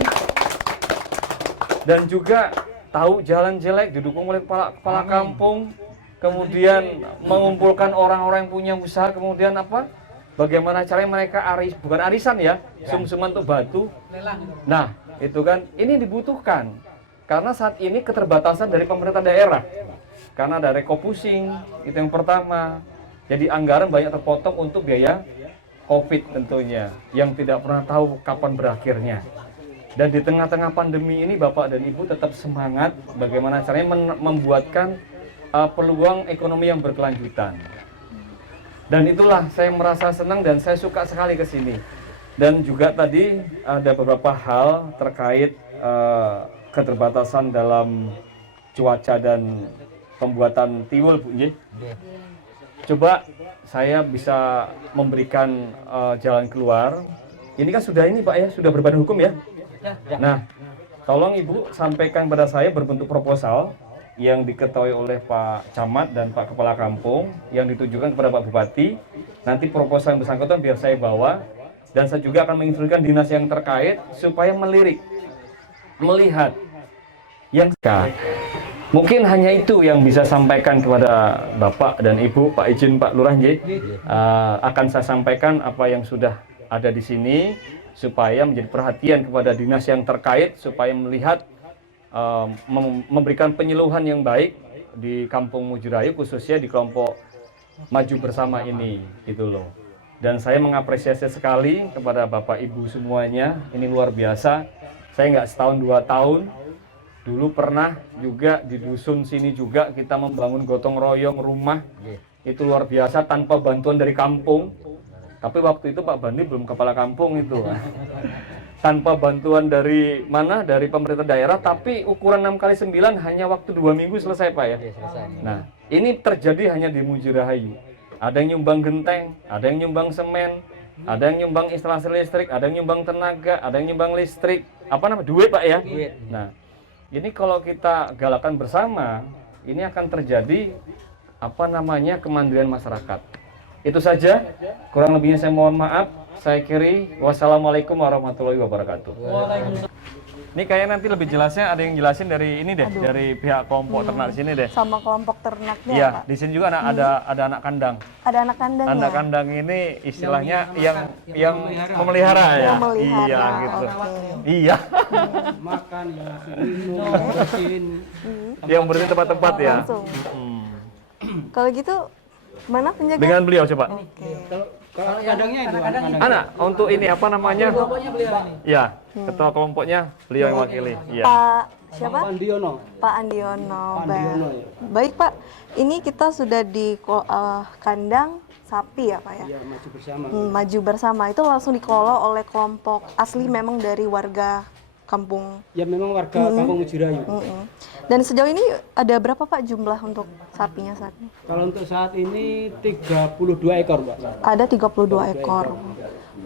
Dan juga tahu jalan jelek didukung oleh kepala kampung, kemudian mengumpulkan orang-orang yang punya usaha, kemudian apa? Bagaimana caranya mereka bukan arisan ya, sum-suman untuk batu. Nah, itu kan ini dibutuhkan. Karena saat ini keterbatasan dari pemerintah daerah. Karena ada rekopusing, itu yang pertama. Jadi anggaran banyak terpotong untuk biaya Covid tentunya, yang tidak pernah tahu kapan berakhirnya. Dan di tengah-tengah pandemi ini Bapak dan Ibu tetap semangat bagaimana caranya membuatkan peluang ekonomi yang berkelanjutan. Dan itulah saya merasa senang dan saya suka sekali ke sini. Dan juga tadi ada beberapa hal terkait keterbatasan dalam cuaca dan pembuatan tiwul, Bu. Coba saya bisa memberikan jalan keluar. Ini kan sudah ini Pak ya, sudah berbadan hukum ya. Nah, tolong Ibu sampaikan kepada saya berbentuk proposal yang diketahui oleh Pak Camat dan Pak Kepala Kampung yang ditujukan kepada Pak Bupati. Nanti proposal yang bersangkutan biar saya bawa, dan saya juga akan menginstruksikan dinas yang terkait supaya melihat yang mungkin hanya itu yang bisa sampaikan kepada Bapak dan Ibu. Pak izin Pak Lurah, akan saya sampaikan apa yang sudah ada di sini supaya menjadi perhatian kepada dinas yang terkait supaya melihat memberikan penyuluhan yang baik di Kampung Mujirayu, khususnya di kelompok Maju Bersama ini, gitu loh. Dan saya mengapresiasi sekali kepada Bapak Ibu semuanya, ini luar biasa. Saya nggak setahun 2 tahun, dulu pernah juga di dusun sini juga kita membangun gotong royong rumah, itu luar biasa tanpa bantuan dari kampung. Tapi waktu itu Pak Bandi belum kepala kampung itu. Tanpa bantuan dari mana? Dari pemerintah daerah, tapi ukuran 6x9 hanya waktu 2 minggu selesai Pak ya. Nah, ini terjadi hanya di Mujirahayu. Ada yang nyumbang genteng, ada yang nyumbang semen, ada yang nyumbang instalasi listrik, ada yang nyumbang tenaga, ada yang nyumbang listrik. Apa namanya? Duit Pak ya. Nah, ini kalau kita galakan bersama, ini akan terjadi kemandirian masyarakat. Itu saja, kurang lebihnya saya mohon maaf. Saya akhiri, wassalamualaikum warahmatullahi wabarakatuh. Ini kayak nanti lebih jelasnya ada yang jelasin dari ini deh, dari pihak kelompok ternak di sini deh. Sama kelompok ternaknya Iya, Pak. di sini juga ada anak kandang. Ada anak kandangnya. Anak kandang ini istilahnya yang memelihara ya. Memelihara, Iya gitu. oke. Iya. Makan, ya langsung minum, bersihin. Yang berarti tempat-tempat ya. Langsung. Kalau gitu mana penjaga? Dengan beliau coba. Kalau kandangnya itu Anak untuk ini apa namanya? Ya, ketua kelompoknya beliau yang wakili. Iya. Pak siapa? Pandiono. Pak Andiono. Pandiono, ya. Baik Pak, ini kita sudah di kandang sapi ya Pak ya? Ya, Maju Bersama. Maju Bersama itu langsung dikelola oleh kelompok asli memang dari warga kampung. Ya memang warga Kampung Mujirayu. Dan sejauh ini ada berapa Pak jumlah untuk sapinya saat ini? Kalau untuk saat ini 32 ekor, Pak. Ada 32 ekor.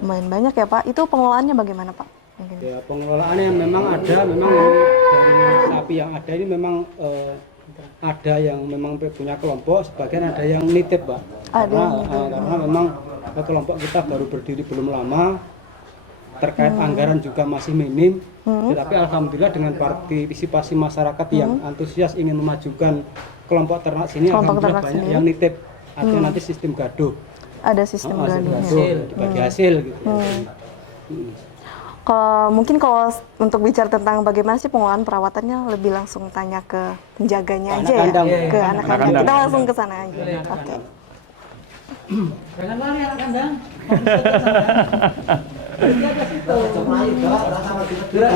Lumayan banyak ya Pak. Itu pengelolaannya bagaimana Pak? Mungkin. Ya pengelolaannya memang ada, memang ini dari sapi yang ada ini memang ada yang memang punya kelompok, sebagian ada yang nitip, Pak. Karena memang kelompok kita baru berdiri belum lama, terkait anggaran juga masih minim, tetapi alhamdulillah dengan partisipasi masyarakat yang antusias ingin memajukan kelompok ternak sini, alhamdulillah banyak yang nitip. Artinya nanti sistem gaduh. Ada sistem gaduhnya. Dibagi hasil gitu. Mungkin kalau untuk bicara tentang bagaimana sih pengolahan perawatannya, lebih langsung tanya ke penjaganya aja kandang. ya, ke anak kandang. Kita langsung ke sana aja. Oke. Jangan lari anak kandang.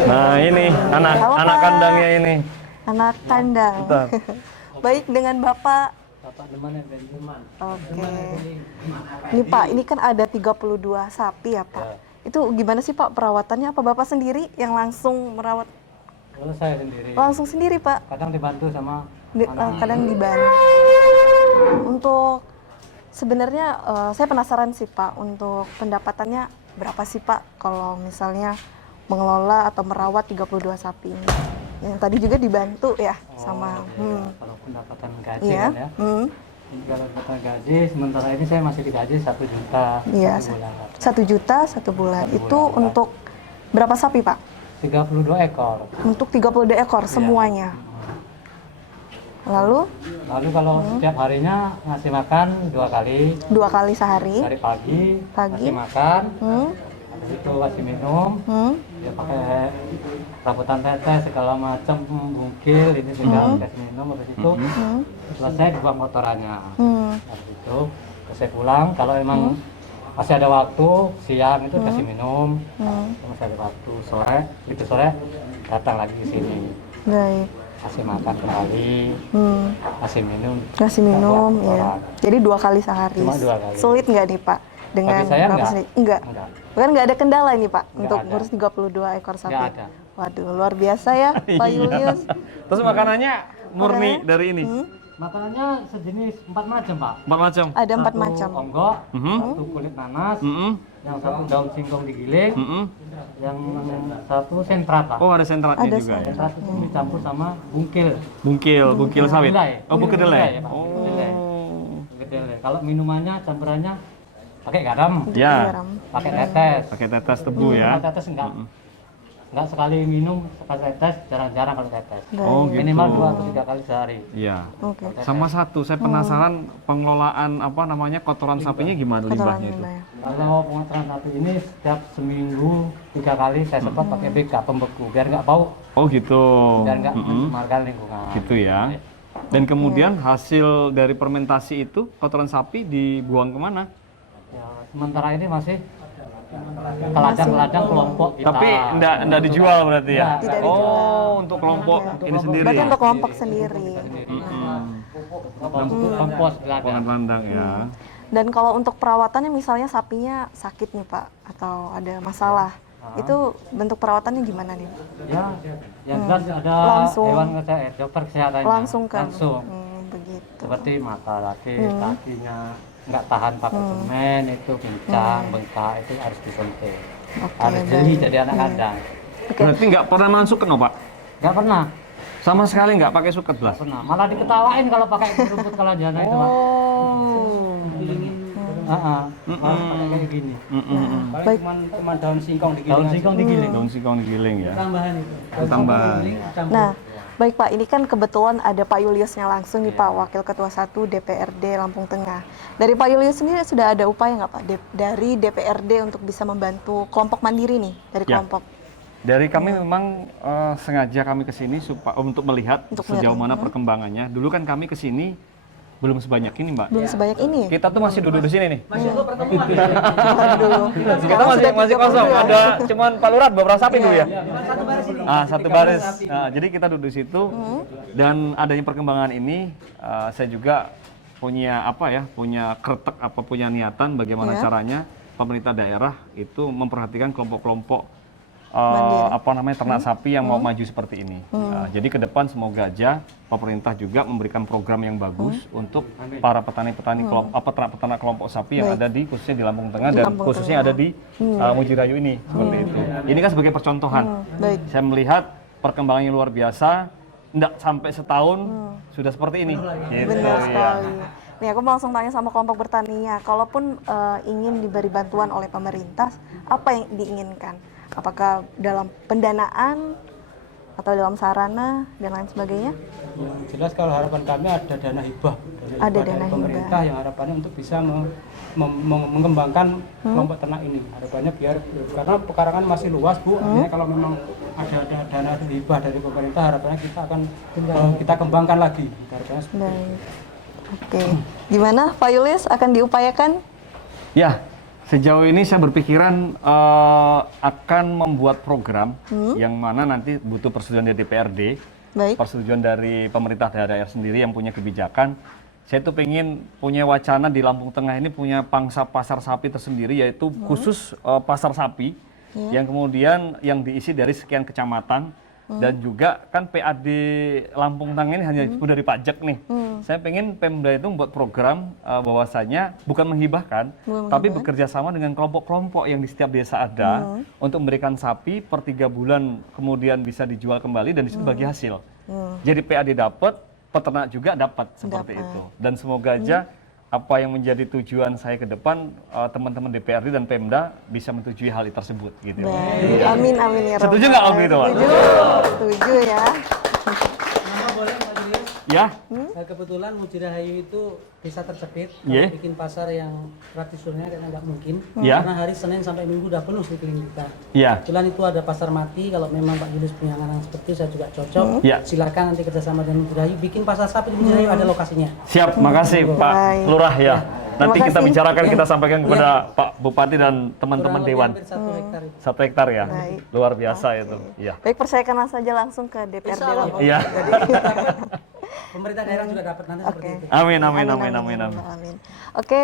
Nah ini anak kandangnya ini. Anak kandang. Baik, dengan Bapak. Oke. Ini Pak, ini kan ada 32 sapi ya Pak. Itu gimana sih Pak perawatannya? Apa Bapak sendiri yang langsung merawat? Kalau saya sendiri. Langsung sendiri Pak? Kadang dibantu sama Kadang dibantu. Untuk sebenarnya saya penasaran sih Pak, untuk pendapatannya berapa sih Pak kalau misalnya mengelola atau merawat 32 sapi ini? Yang tadi juga dibantu ya sama. Kalau pendapatan gaji Iya. kan ya. Kalau pendapatan gaji, sementara ini saya masih digaji 1 juta Iya. 1 juta 1 bulan. Itu untuk berapa sapi Pak? 32 ekor. Untuk 32 ekor semuanya. Lalu Lalu kalau setiap harinya ngasih makan 2 kali. 2 kali sehari. Dari pagi, Pagi. ngasih makan, Hmm. habis itu kasih minum, dia pakai rambutan tetes segala macam, bungkil, ini juga kasih minum, habis itu selesai dibuang kotorannya. Habis itu saya pulang, kalau emang masih ada waktu, siang itu kasih minum, kalau masih ada waktu, sore datang lagi ke sini, Baik. kasih makan kembali, kasih minum. Kasih minum buang ya. kotoran. Jadi 2 kali sehari. Cuma 2 kali. Sulit nggak nih Pak dengan Bagi saya berapa enggak. sendiri? Enggak. Enggak. Bahkan nggak ada kendala nih Pak Nggak untuk ada. ngurus 32 ekor sapi. Nggak ada. Waduh, luar biasa ya Pak Julius. Terus makanannya murni dari ini? Makanannya sejenis 4 macam, Pak. 4 macam? Ada 4 Satu macam. onggok, Mhm. satu kulit nanas, Mm-mm. yang satu daun singkong digiling, Mm-mm. yang satu sentrat, Pak. Oh, ada sentratnya Ada juga ya. Sentrat itu dicampur sama bungkil. Bungkil sawit. Kedelai. Oh, bungkil kedelai. ya, Pak. Oh. Kedelai. Kalau minumannya campurannya pakai garam, Ya, Garam. pakai tetes. pakai tetes tebu ya. Kalau tetes enggak sekali minum, sekali tetes, jarang-jarang kalau tetes. Oh, gitu. Minimal 2 atau 3 kali sehari. Iya. Oke. Sama satu, saya penasaran pengelolaan apa namanya kotoran sapinya gimana Kotoran limbahnya itu? limbah ya. Kalau pengotoran sapi ini setiap seminggu 3 kali saya sempat pakai BK pembeku biar nggak bau, Oh gitu. biar nggak Mm-mm. mencemarkan lingkungan. Gitu ya. Dan kemudian hasil dari fermentasi itu kotoran sapi dibuang kemana? Ya, sementara ini masih ke ladang-ladang kelompok kita. Tapi enggak dijual berarti ya? Tidak dijual. Oh, untuk kelompok ini sendiri. Berarti untuk kelompok sendiri. Untuk kompos di ladang. Bukan landang ya. Dan kalau untuk perawatannya misalnya sapinya sakit nih Pak atau ada masalah, itu bentuk perawatannya gimana nih? Ya, yang jelas ada Langsung. hewan dokter kesehatannya. Langsung kan? Langsung. Begitu. Seperti mata lagi, kakinya nggak tahan pakai semen, itu pincang, bengkak, itu harus disuntik. Oke, Harus baik. jeli jadi anak kandang. Berarti nggak pernah masuk kan, Pak? Nggak pernah. Sama sekali nggak pakai suket belas. Pernah, malah diketawain kalau pakai rumput kalanjana itu, Pak. Malah pakai kayak gini. Baik. Cuman daun singkong digiling. Daun singkong digiling. Daun singkong digiling ya. Tambahan itu. Tambahan. Nah, baik Pak, ini kan kebetulan ada Pak Juliusnya langsung nih Pak, Wakil Ketua 1 DPRD Lampung Tengah. Dari Pak Julius sendiri sudah ada upaya nggak Pak dari DPRD untuk bisa membantu kelompok mandiri nih dari Ya. kelompok? Dari kami memang sengaja kami ke sini untuk melihat Untuk sejauh melihat, mana perkembangannya. Dulu kan kami ke sini belum sebanyak ini, Mbak. Belum sebanyak ini. Kita tuh masih duduk di sini nih. Waduh. Kita masih kosong. Ada cuman Pak Lurah beberapa sapi dulu ya. Satu baris. Nah, jadi kita duduk di situ dan adanya perkembangan ini saya juga punya punya kretek punya niatan bagaimana Ya. caranya pemerintah daerah itu memperhatikan kelompok-kelompok Mandiri. ternak sapi yang mau maju seperti ini. Jadi ke depan semoga aja pemerintah juga memberikan program yang bagus untuk para petani-petani ternak-peternak kelompok sapi yang ada khususnya di Lampung Tengah Di dan Lampung khususnya Tengah. ada di Mujirayu ini seperti itu. Ini kan sebagai percontohan. Baik. Saya melihat perkembangan yang luar biasa. Tidak sampai setahun sudah seperti ini. Gitu, Benar ya. sekali. Nih aku mau langsung tanya sama kelompok bertaninya, kalaupun ingin diberi bantuan oleh pemerintah, apa yang diinginkan? Apakah dalam pendanaan atau dalam sarana dan lain sebagainya? Yang jelas kalau harapan kami ada dana hibah Ada dari dana pemerintah yang harapannya untuk bisa mengembangkan kelompok ternak ini. Harapannya biar karena pekarangan masih luas Bu, artinya kalau memang ada dana hibah dari pemerintah harapannya kita akan kita kembangkan lagi. Harapannya seperti itu. Baik. Oke. Gimana Pak Julius akan diupayakan? Ya, sejauh ini saya berpikiran akan membuat program yang mana nanti butuh persetujuan dari DPRD, Baik. persetujuan dari pemerintah daerah sendiri yang punya kebijakan, saya tuh pengen punya wacana di Lampung Tengah ini punya pangsa pasar sapi tersendiri, yaitu khusus pasar sapi yang kemudian yang diisi dari sekian kecamatan. Dan juga kan PAD Lampung Tengah ini hanya disebut dari pajak nih. Saya pengen Pemda itu membuat program bahwasanya bukan menghibahkan, tapi bekerja sama dengan kelompok-kelompok yang di setiap desa ada untuk memberikan sapi per 3 bulan, kemudian bisa dijual kembali dan disitu bagi hasil. Jadi PAD dapat, peternak juga dapat seperti itu. Dan semoga aja apa yang menjadi tujuan saya ke depan, teman-teman DPRD dan Pemda bisa menyetujui hal tersebut gitu. Baik. Amin amin ya Rob. Setuju nggak Om gitu, Pak? Setuju ya. Boleh Pak Julius? Ya. Kebetulan Mujirahayu itu desa terjepit, Yeah. bikin pasar yang tradisionalnya karena nggak mungkin, Yeah. karena hari Senin sampai Minggu udah penuh sekeliling kita. Iya. Kebetulan itu ada pasar mati, kalau memang Pak Julius punya anak seperti itu, saya juga cocok. Yeah. Silakan nanti kerjasama dengan Mujirahayu, bikin pasar sapi di Mujirahayu, ada lokasinya. Siap, makasih Pak Baik. Lurah ya. Nanti Terima kita kasih. bicarakan, kita sampaikan kepada Pak Bupati dan teman-teman Kurang lebih Dewan. hampir 1 hektar itu. 1 hektar ya, Baik. luar biasa itu. Iya. Baik, percayakan saja langsung ke DPRD Lampung. Iya. Pemerintah daerah juga dapat nanti seperti itu. Amin, amin, amin, amin, amin. Amin. Oke,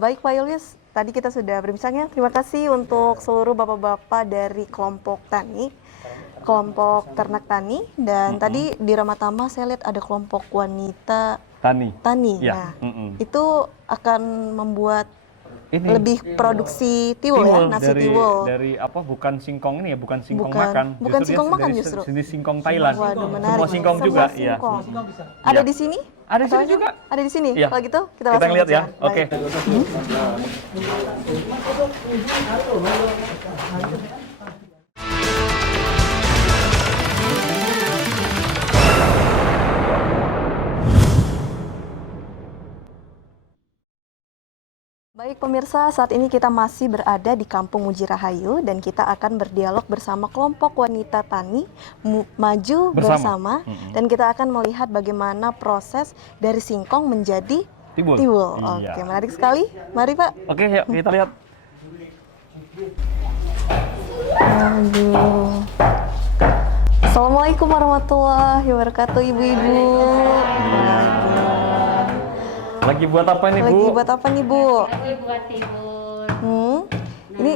baik Pak Julius. Tadi kita sudah berbincang ya. Terima kasih untuk seluruh bapak-bapak dari kelompok tani, kelompok ternak tani, dan tadi di Ramatama saya lihat ada kelompok wanita Tani. tani. Iya. Nah, itu akan membuat Ini lebih produksi tiwul ya, nasi dari, tiwul. dari apa? Bukan singkong ini ya, bukan singkong Bukan. makan. Bukan Justru singkong dia makan dari justru. Jenis singkong Thailand. Waduh, menarik. Semua singkong Semua juga, iya. singkong. Singkong bisa. Ada Iya. di sini? Ada di sini Atau juga. Ada di sini. Iya. Kalau gitu kita Kita langsung lihat ya. aja. Oke. Baik. Baik pemirsa, saat ini kita masih berada di Kampung Mujirahayu dan kita akan berdialog bersama kelompok wanita tani maju bersama, dan kita akan melihat bagaimana proses dari singkong menjadi Tiwul. Iya. Oke, menarik sekali. Mari Pak. Oke, yuk kita lihat. Aduh. Assalamualaikum warahmatullahi wabarakatuh, ibu-ibu. Lagi buat apa ini, Bu? Lagi buat apa nih, Bu? Lagi buat timun. Ini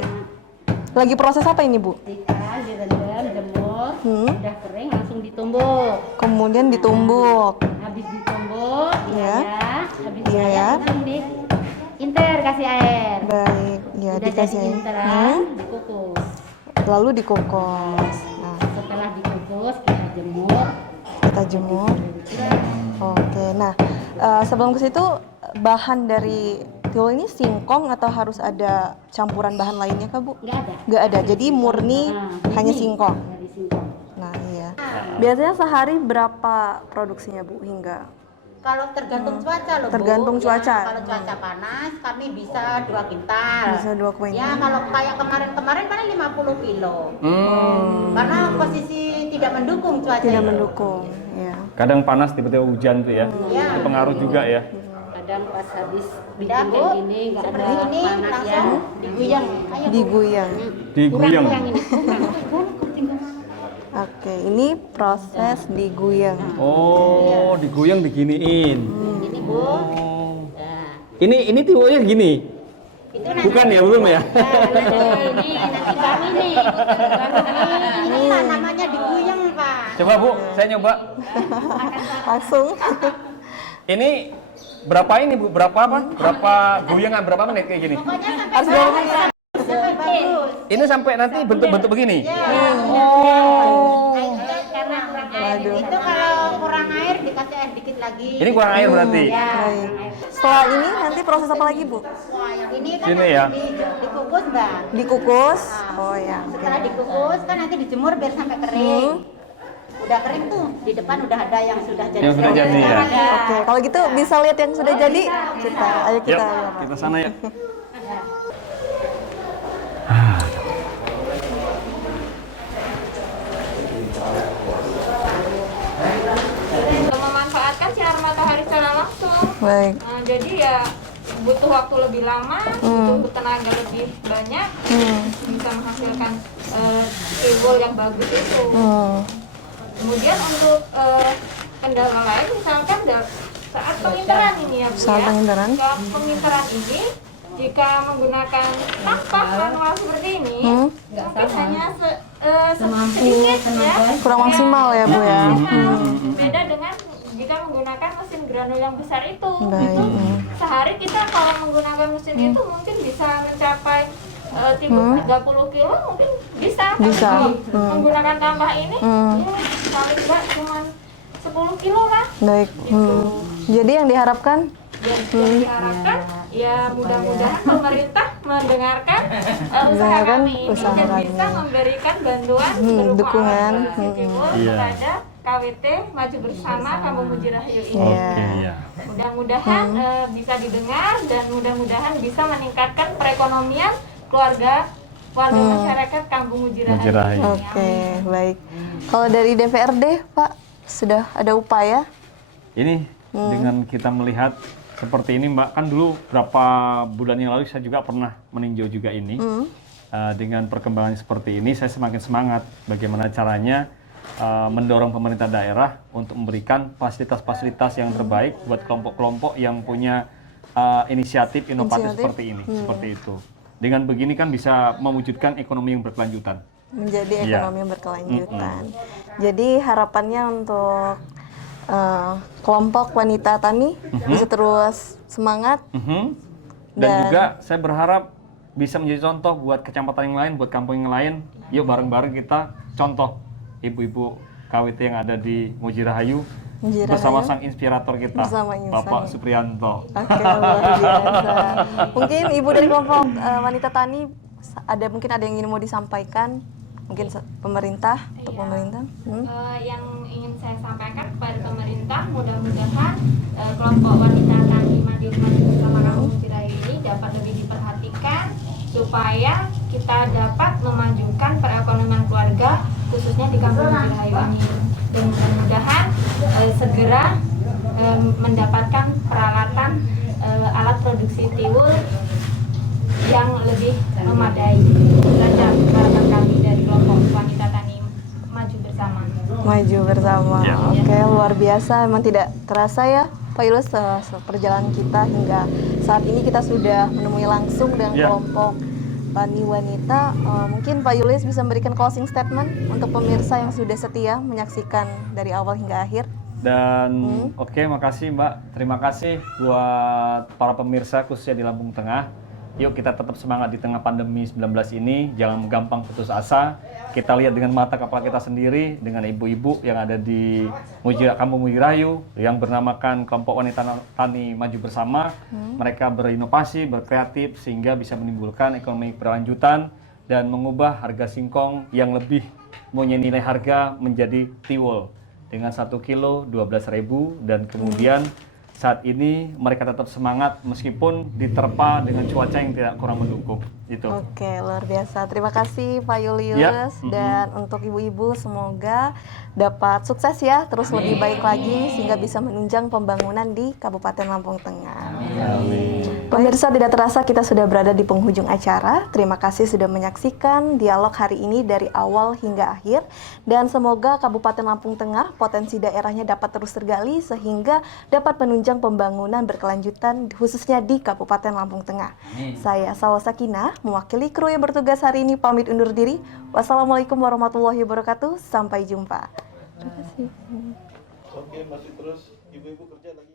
lagi proses apa ini, Bu? Ikan direndam, jemur, Hmm. udah kering langsung ditumbuk. Kemudian ditumbuk. Habis ditumbuk, Iya. habis Iya, ya. langsung di inter kasih air. Baik, ya Udah dikasih. jadi interan, dikukus. Lalu dikukus. Nah, Setelah dikukus kita jemur. kita jemur. Oke, nah sebelum ke situ bahan dari tiwul ini singkong atau harus ada campuran bahan lainnya Kak, Bu? Nggak ada. Nggak ada, jadi murni hanya ini singkong. Dari singkong. Nah iya. Biasanya sehari berapa produksinya Bu hingga? Kalau tergantung cuaca loh, Bu. Tergantung cuaca. Ya, kalau cuaca panas kami bisa 2 kintal. Bisa 2 kuintal. Ya, kalau kayak kemarin-kemarin paling 50 kilo. Karena posisi tidak mendukung cuaca. Tidak itu. mendukung, ya. Kadang panas tiba-tiba hujan tuh ya. Iya. Itu pengaruh juga ya. Kadang pas habis Udah, bikin Bu. kayak gini nggak ada Seperti ini panas ya. langsung diguyang. Ayo, Bu. Diguyang. Diguyang. Kurang ini, kurang. Oke, ini proses diguyang. Oh, diguyang diginiin. Ini Bu. Oh. Ya. Ini tiwulnya gini. Itu nanti, Bukan ya, belum ya? Ini nanti kami nih. ini lah namanya diguyang, Pak. Coba Bu, saya nyoba. Langsung. Ini berapa ini Bu? Berapa apa? Berapa guyangan? Berapa menit kayak gini? Pokoknya sampai Harus berapa menit? sampai bagus. Ini sampai nanti bentuk-bentuk begini. Oh. Karena kurang Itu kalau kurang air dikasih air dikit lagi. Ini kurang air berarti. Ya. Baik. Setelah ini nanti proses apa lagi, Bu? Wah, yang ini kan Ini nanti ya. dikukus, Mbak. Dikukus. Oh ya. Setelah dikukus kan nanti dijemur biar sampai kering. Udah kering tuh, di depan udah ada yang sudah jadi. Yang sudah jadi, ya. Ada. Oke, kalau gitu bisa lihat yang sudah jadi. Ayo Yuk, kita. kita sana ya. Untuk memanfaatkan sinar matahari secara langsung. Baik. Nah, jadi ya butuh waktu lebih lama, butuh tenaga lebih banyak, bisa menghasilkan tiwul yang bagus itu. Kemudian untuk kendala lain misalkan saat pengintaran ini ya Bu Saat ya. pengintaran. Jika pengintaran ini jika menggunakan tampak manual seperti ini mungkin hanya sedikit ya, Kurang maksimal ya Bu ya. beda dengan jika menggunakan mesin granul yang besar itu. Baik. Itu sehari kita kalau menggunakan mesin itu mungkin bisa mencapai 30 kilo mungkin bisa. Bisa. Tapi kalau menggunakan tambah ini paling enggak cuma 10 kilo lah. Baik. Jadi yang diharapkan Yang diharapkan ya mudah-mudahan pemerintah mendengarkan usaha Mendengarkan kami ini usaha dan kami. bisa memberikan bantuan berupa dukungan. timbul kepada KWT Maju Bersama Kampung Mujirahayu ini. Iya. Mudah-mudahan bisa didengar dan mudah-mudahan bisa meningkatkan perekonomian warga masyarakat Kampung Mujirahayu. Oke, baik. Kalau dari DPRD, Pak, sudah ada upaya? Ini dengan kita melihat seperti ini Mbak, kan dulu berapa bulan yang lalu saya juga pernah meninjau juga ini. Dengan perkembangan seperti ini saya semakin semangat bagaimana caranya mendorong pemerintah daerah untuk memberikan fasilitas-fasilitas yang terbaik buat kelompok-kelompok yang punya inisiatif inovatif seperti ini, seperti itu. Dengan begini kan bisa mewujudkan ekonomi yang berkelanjutan. Menjadi ekonomi yang berkelanjutan. Jadi harapannya untuk kelompok wanita tani bisa terus semangat. Dan juga saya berharap bisa menjadi contoh buat kecamatan yang lain, buat kampung yang lain. Yuk bareng-bareng kita contoh ibu-ibu KWT yang ada di Mujirahayu bersama sang inspirator kita, Bapak Suprianto. Oke, luar biasa. Mungkin ibu dari kelompok wanita tani mungkin ada yang ingin mau disampaikan, mungkin pemerintah untuk pemerintah. Yang ingin saya sampaikan kepada pemerintah, mudah-mudahan kelompok wanita tani mandiri Maju Bersama Kampung Mujirahayu ini dapat lebih diperhatikan supaya kita dapat memajukan perekonomian keluarga khususnya di Kampung Mujirahayu ini. Dan mudah-mudahan segera mendapatkan peralatan alat produksi tiwul yang lebih memadai. Dan harapan kami dari kelompok wanita tani Maju Bersama. Maju Bersama. Oke, luar biasa. Memang tidak terasa ya Pak Julius perjalanan kita hingga saat ini kita sudah menemui langsung dengan kelompok tani wanita. Mungkin Pak Julius bisa memberikan closing statement untuk pemirsa yang sudah setia menyaksikan dari awal hingga akhir. Dan makasih Mbak. Terima kasih buat para pemirsa khususnya di Lampung Tengah. Yuk kita tetap semangat di tengah pandemi 19 ini, jangan gampang putus asa. Kita lihat dengan mata kepala kita sendiri, dengan ibu-ibu yang ada di Kampung Mujirahayu yang bernamakan Kelompok Wanita Tani Maju Bersama. Mereka berinovasi, berkreatif sehingga bisa menimbulkan ekonomi berkelanjutan dan mengubah harga singkong yang lebih punya nilai harga menjadi tiwul dengan 1 kilo 12.000 dan kemudian saat ini mereka tetap semangat meskipun diterpa dengan cuaca yang tidak kurang mendukung. Itu. Oke, luar biasa. Terima kasih Pak Julius dan untuk ibu-ibu semoga dapat sukses ya, terus lebih baik lagi sehingga bisa menunjang pembangunan di Kabupaten Lampung Tengah. Pemirsa, tidak terasa kita sudah berada di penghujung acara. Terima kasih sudah menyaksikan dialog hari ini dari awal hingga akhir dan semoga Kabupaten Lampung Tengah potensi daerahnya dapat terus tergali sehingga dapat menunjang pembangunan berkelanjutan khususnya di Kabupaten Lampung Tengah. Saya Salwa Sakinah mewakili kru yang bertugas hari ini pamit undur diri. Wassalamualaikum warahmatullahi wabarakatuh. Sampai jumpa. Terima kasih. Oke, masih terus ibu-ibu kerja lagi.